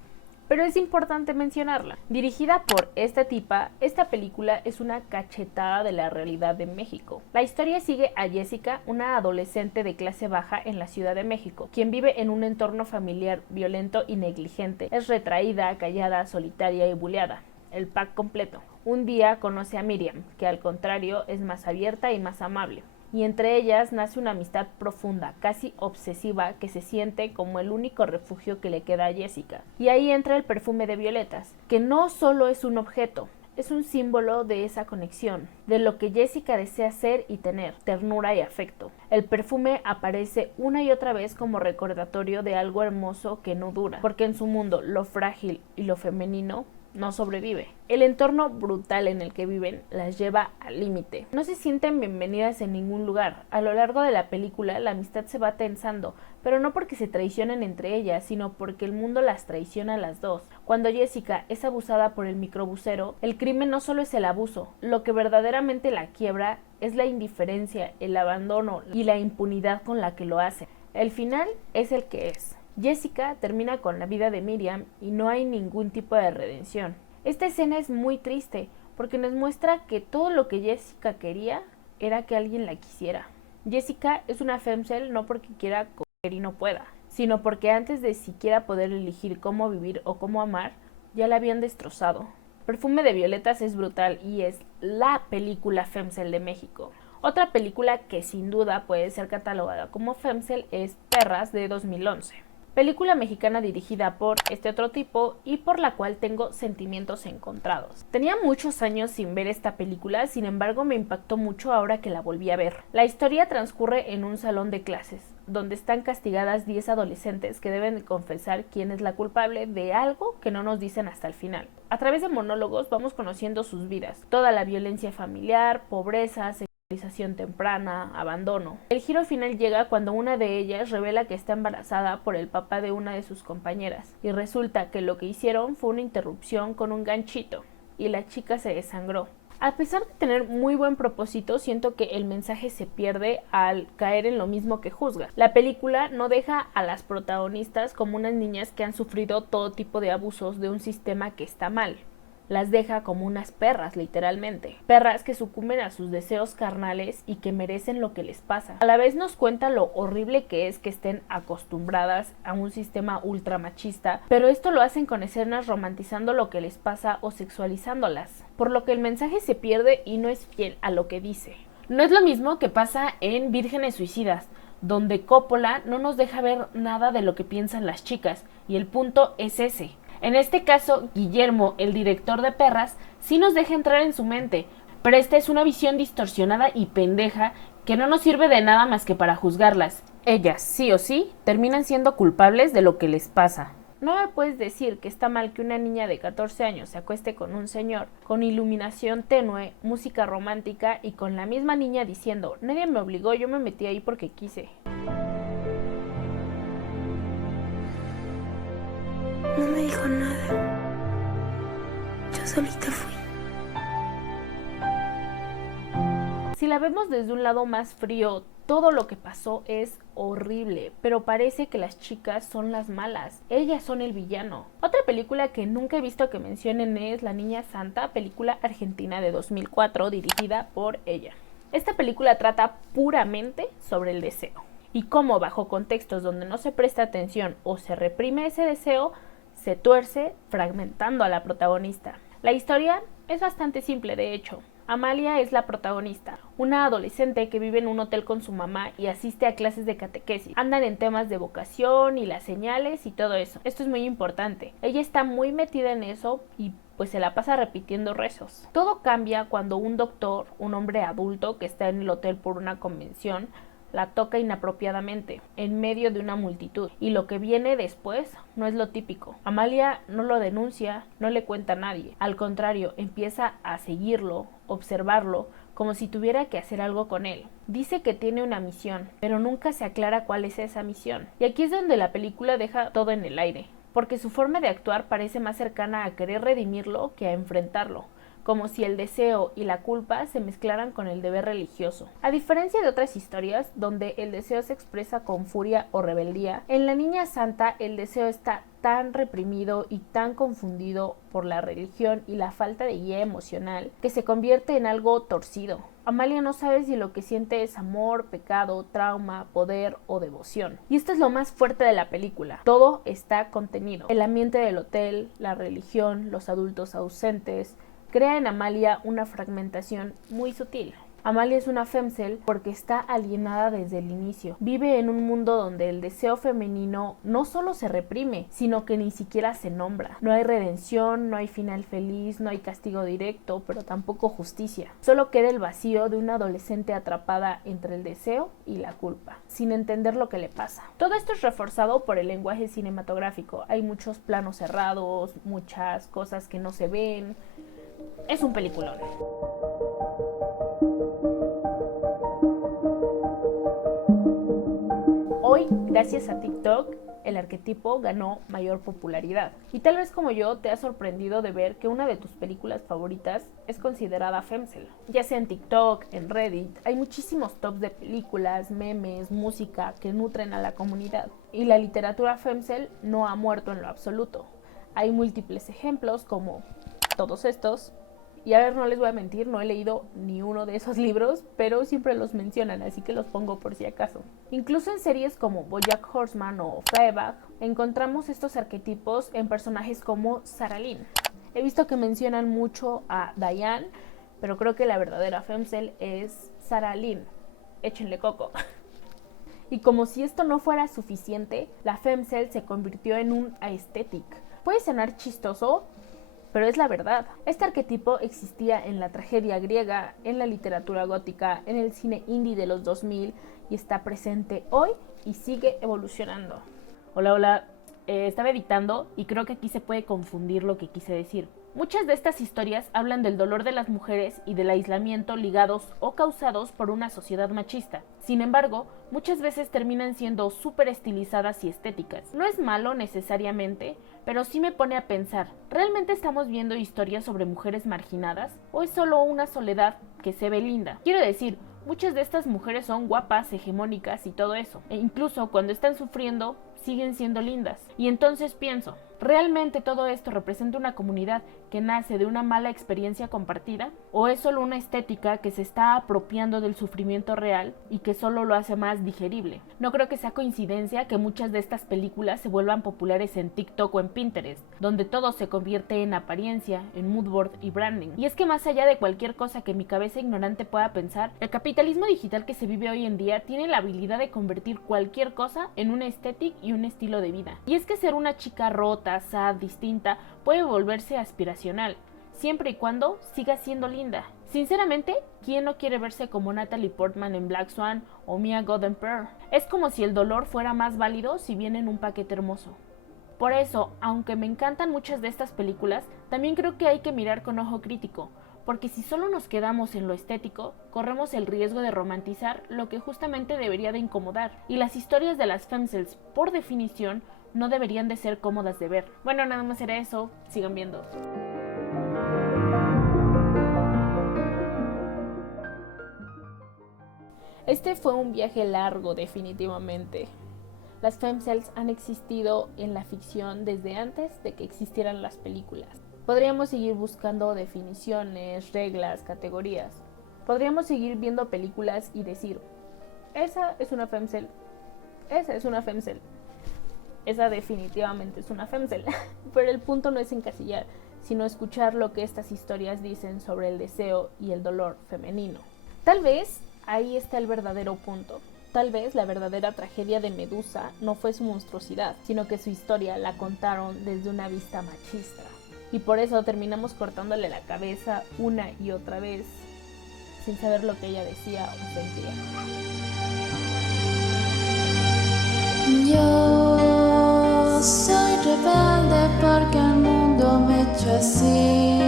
pero es importante mencionarla. Dirigida por esta tipa, esta película es una cachetada de la realidad de México. La historia sigue a Jessica, una adolescente de clase baja en la Ciudad de México, quien vive en un entorno familiar violento y negligente. Es retraída, callada, solitaria y buleada. El pack completo. Un día conoce a Miriam, que al contrario es más abierta y más amable. Y entre ellas nace una amistad profunda, casi obsesiva, que se siente como el único refugio que le queda a Jessica. Y ahí entra el perfume de violetas, que no solo es un objeto, es un símbolo de esa conexión, de lo que Jessica desea ser y tener, ternura y afecto. El perfume aparece una y otra vez como recordatorio de algo hermoso que no dura, porque en su mundo lo frágil y lo femenino no sobrevive. El entorno brutal en el que viven las lleva al límite. No se sienten bienvenidas en ningún lugar. A lo largo de la película la amistad se va tensando, pero no porque se traicionen entre ellas, sino porque el mundo las traiciona a las dos. Cuando Jessica es abusada por el microbusero, el crimen no solo es el abuso, lo que verdaderamente la quiebra es la indiferencia, el abandono y la impunidad con la que lo hace. El final es el que es. Jessica termina con la vida de Miriam y no hay ningún tipo de redención. Esta escena es muy triste porque nos muestra que todo lo que Jessica quería era que alguien la quisiera. Jessica es una femcel no porque quiera coger y no pueda, sino porque antes de siquiera poder elegir cómo vivir o cómo amar, ya la habían destrozado. Perfume de Violetas es brutal y es la película femcel de México. Otra película que sin duda puede ser catalogada como femcel es Perras de 2011. Película mexicana dirigida por este otro tipo y por la cual tengo sentimientos encontrados. Tenía muchos años sin ver esta película, sin embargo me impactó mucho ahora que la volví a ver. La historia transcurre en un salón de clases, donde están castigadas 10 adolescentes que deben confesar quién es la culpable de algo que no nos dicen hasta el final. A través de monólogos vamos conociendo sus vidas, toda la violencia familiar, pobreza, sexualización temprana, abandono. El giro final llega cuando una de ellas revela que está embarazada por el papá de una de sus compañeras y resulta que lo que hicieron fue una interrupción con un ganchito y la chica se desangró. A pesar de tener muy buen propósito, siento que el mensaje se pierde al caer en lo mismo que juzga. La película no deja a las protagonistas como unas niñas que han sufrido todo tipo de abusos de un sistema que está mal. Las deja como unas perras, literalmente. Perras que sucumben a sus deseos carnales y que merecen lo que les pasa. A la vez nos cuenta lo horrible que es que estén acostumbradas a un sistema ultramachista, pero esto lo hacen con escenas romantizando lo que les pasa o sexualizándolas, por lo que el mensaje se pierde y no es fiel a lo que dice. No es lo mismo que pasa en Vírgenes Suicidas, donde Coppola no nos deja ver nada de lo que piensan las chicas, y el punto es ese. En este caso, Guillermo, el director de Perras, sí nos deja entrar en su mente, pero esta es una visión distorsionada y pendeja que no nos sirve de nada más que para juzgarlas. Ellas, sí o sí, terminan siendo culpables de lo que les pasa. No me puedes decir que está mal que una niña de 14 años se acueste con un señor, con iluminación tenue, música romántica y con la misma niña diciendo, nadie me obligó, yo me metí ahí porque quise. No me dijo nada. Yo solita fui. Si la vemos desde un lado más frío, todo lo que pasó es horrible, pero parece que las chicas son las malas, ellas son el villano. Otra película que nunca he visto que mencionen es La Niña Santa, película argentina de 2004 dirigida por ella. Esta película trata puramente sobre el deseo y cómo bajo contextos donde no se presta atención o se reprime ese deseo, se tuerce fragmentando a la protagonista. La historia es bastante simple, de hecho. Amalia es la protagonista, una adolescente que vive en un hotel con su mamá y asiste a clases de catequesis. Andan en temas de vocación y las señales y todo eso. Esto es muy importante. Ella está muy metida en eso y pues se la pasa repitiendo rezos. Todo cambia cuando un doctor, un hombre adulto que está en el hotel por una convención, la toca inapropiadamente en medio de una multitud, y lo que viene después no es lo típico. Amalia no lo denuncia, no le cuenta a nadie, al contrario, empieza a seguirlo, observarlo, como si tuviera que hacer algo con él. Dice que tiene una misión, pero nunca se aclara cuál es esa misión. Y aquí es donde la película deja todo en el aire, porque su forma de actuar parece más cercana a querer redimirlo que a enfrentarlo, como si el deseo y la culpa se mezclaran con el deber religioso. A diferencia de otras historias, donde el deseo se expresa con furia o rebeldía, en La Niña Santa el deseo está tan reprimido y tan confundido por la religión y la falta de guía emocional que se convierte en algo torcido. Amalia no sabe si lo que siente es amor, pecado, trauma, poder o devoción. Y esto es lo más fuerte de la película. Todo está contenido. El ambiente del hotel, la religión, los adultos ausentes, crea en Amalia una fragmentación muy sutil. Amalia es una femcel porque está alienada desde el inicio. Vive en un mundo donde el deseo femenino no solo se reprime, sino que ni siquiera se nombra. No hay redención, no hay final feliz, no hay castigo directo, pero tampoco justicia. Solo queda el vacío de una adolescente atrapada entre el deseo y la culpa, sin entender lo que le pasa. Todo esto es reforzado por el lenguaje cinematográfico. Hay muchos planos cerrados, muchas cosas que no se ven. Es un peliculón. Hoy, gracias a TikTok, el arquetipo ganó mayor popularidad. Y tal vez como yo te ha sorprendido de ver que una de tus películas favoritas es considerada femcel. Ya sea en TikTok, en Reddit, hay muchísimos tops de películas, memes, música que nutren a la comunidad. Y la literatura femcel no ha muerto en lo absoluto. Hay múltiples ejemplos como todos estos. Y a ver, no les voy a mentir, no he leído ni uno de esos libros, pero siempre los mencionan, así que los pongo por si acaso. Incluso en series como BoJack Horseman o Fleabag, encontramos estos arquetipos en personajes como Sarah Lynn. He visto que mencionan mucho a Diane, pero creo que la verdadera femcel es Sarah Lynn. Échenle coco. Y como si esto no fuera suficiente, la femcel se convirtió en un aesthetic. Puede sonar chistoso, pero es la verdad. Este arquetipo existía en la tragedia griega, en la literatura gótica, en el cine indie de los 2000 y está presente hoy y sigue evolucionando. Hola, estaba editando y creo que aquí se puede confundir lo que quise decir. Muchas de estas historias hablan del dolor de las mujeres y del aislamiento ligados o causados por una sociedad machista. Sin embargo, muchas veces terminan siendo súper estilizadas y estéticas. No es malo necesariamente, pero sí me pone a pensar, ¿realmente estamos viendo historias sobre mujeres marginadas? ¿O es solo una soledad que se ve linda? Quiero decir, muchas de estas mujeres son guapas, hegemónicas y todo eso. E incluso cuando están sufriendo, siguen siendo lindas. Y entonces pienso, ¿realmente todo esto representa una comunidad que nace de una mala experiencia compartida? ¿O es solo una estética que se está apropiando del sufrimiento real y que solo lo hace más digerible? No creo que sea coincidencia que muchas de estas películas se vuelvan populares en TikTok o en Pinterest, donde todo se convierte en apariencia, en moodboard y branding. Y es que más allá de cualquier cosa que mi cabeza ignorante pueda pensar, el capitalismo digital que se vive hoy en día tiene la habilidad de convertir cualquier cosa en una estética y un estilo de vida. Y es que ser una chica rota, sad, distinta, puede volverse aspiracional, siempre y cuando siga siendo linda. Sinceramente, ¿quién no quiere verse como Natalie Portman en Black Swan o Mia Goth en Pearl? Es como si el dolor fuera más válido si viene en un paquete hermoso. Por eso, aunque me encantan muchas de estas películas, también creo que hay que mirar con ojo crítico, porque si solo nos quedamos en lo estético, corremos el riesgo de romantizar lo que justamente debería de incomodar. Y las historias de las femcels, por definición, no deberían de ser cómodas de ver. Bueno, nada más era eso. Sigan viendo. Este Este fue un viaje largo, definitivamente. Las femcells han existido en la ficción desde antes de que existieran las películas. Podríamos seguir buscando definiciones, reglas, categorías. Podríamos seguir viendo películas y decir, esa es una femcell, esa es una femcell, esa definitivamente es una femcell. Pero el punto no es encasillar, sino escuchar lo que estas historias dicen sobre el deseo y el dolor femenino. Tal vez ahí está el verdadero punto. Tal vez la verdadera tragedia de Medusa no fue su monstruosidad, sino que su historia la contaron desde una vista machista. Y por eso terminamos cortándole la cabeza una y otra vez, sin saber lo que ella decía o sentía. Yo soy rebelde porque el mundo me echó así,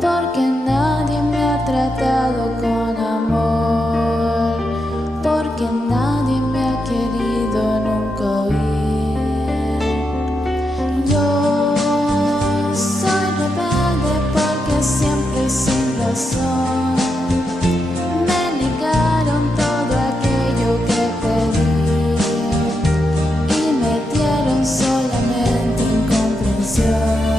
porque nadie me ha tratado con amor, porque nadie me ha querido nunca oír. Yo soy rebelde porque siempre y sin razón me negaron todo aquello que pedí y me dieron solamente incomprensión.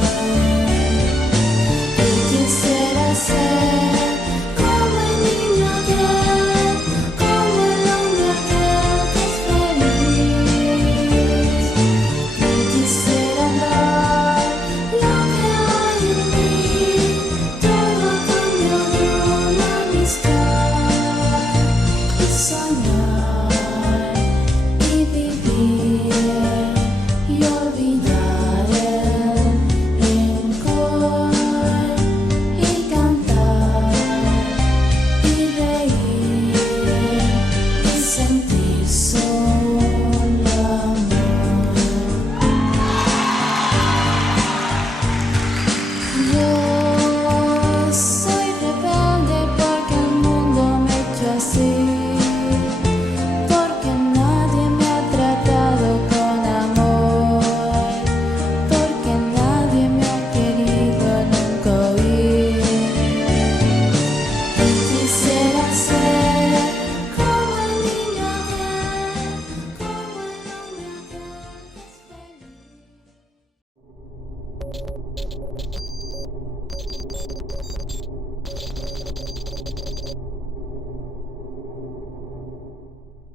Y quisiera ser como el niño aquel, como el hombre aquel que es feliz. Y quisiera dar lo que hay en mí, todo a cambio de una amistad, y soñar y vivir y olvidar el rencor y cantar y reír y sentir solo amor. Yo soy rebelde porque el mundo me echó así, porque nadie me ha tratado con amor, porque nadie me ha querido nunca oír. Y quisiera ser como el niño aquel, como el hombre aquel que es feliz.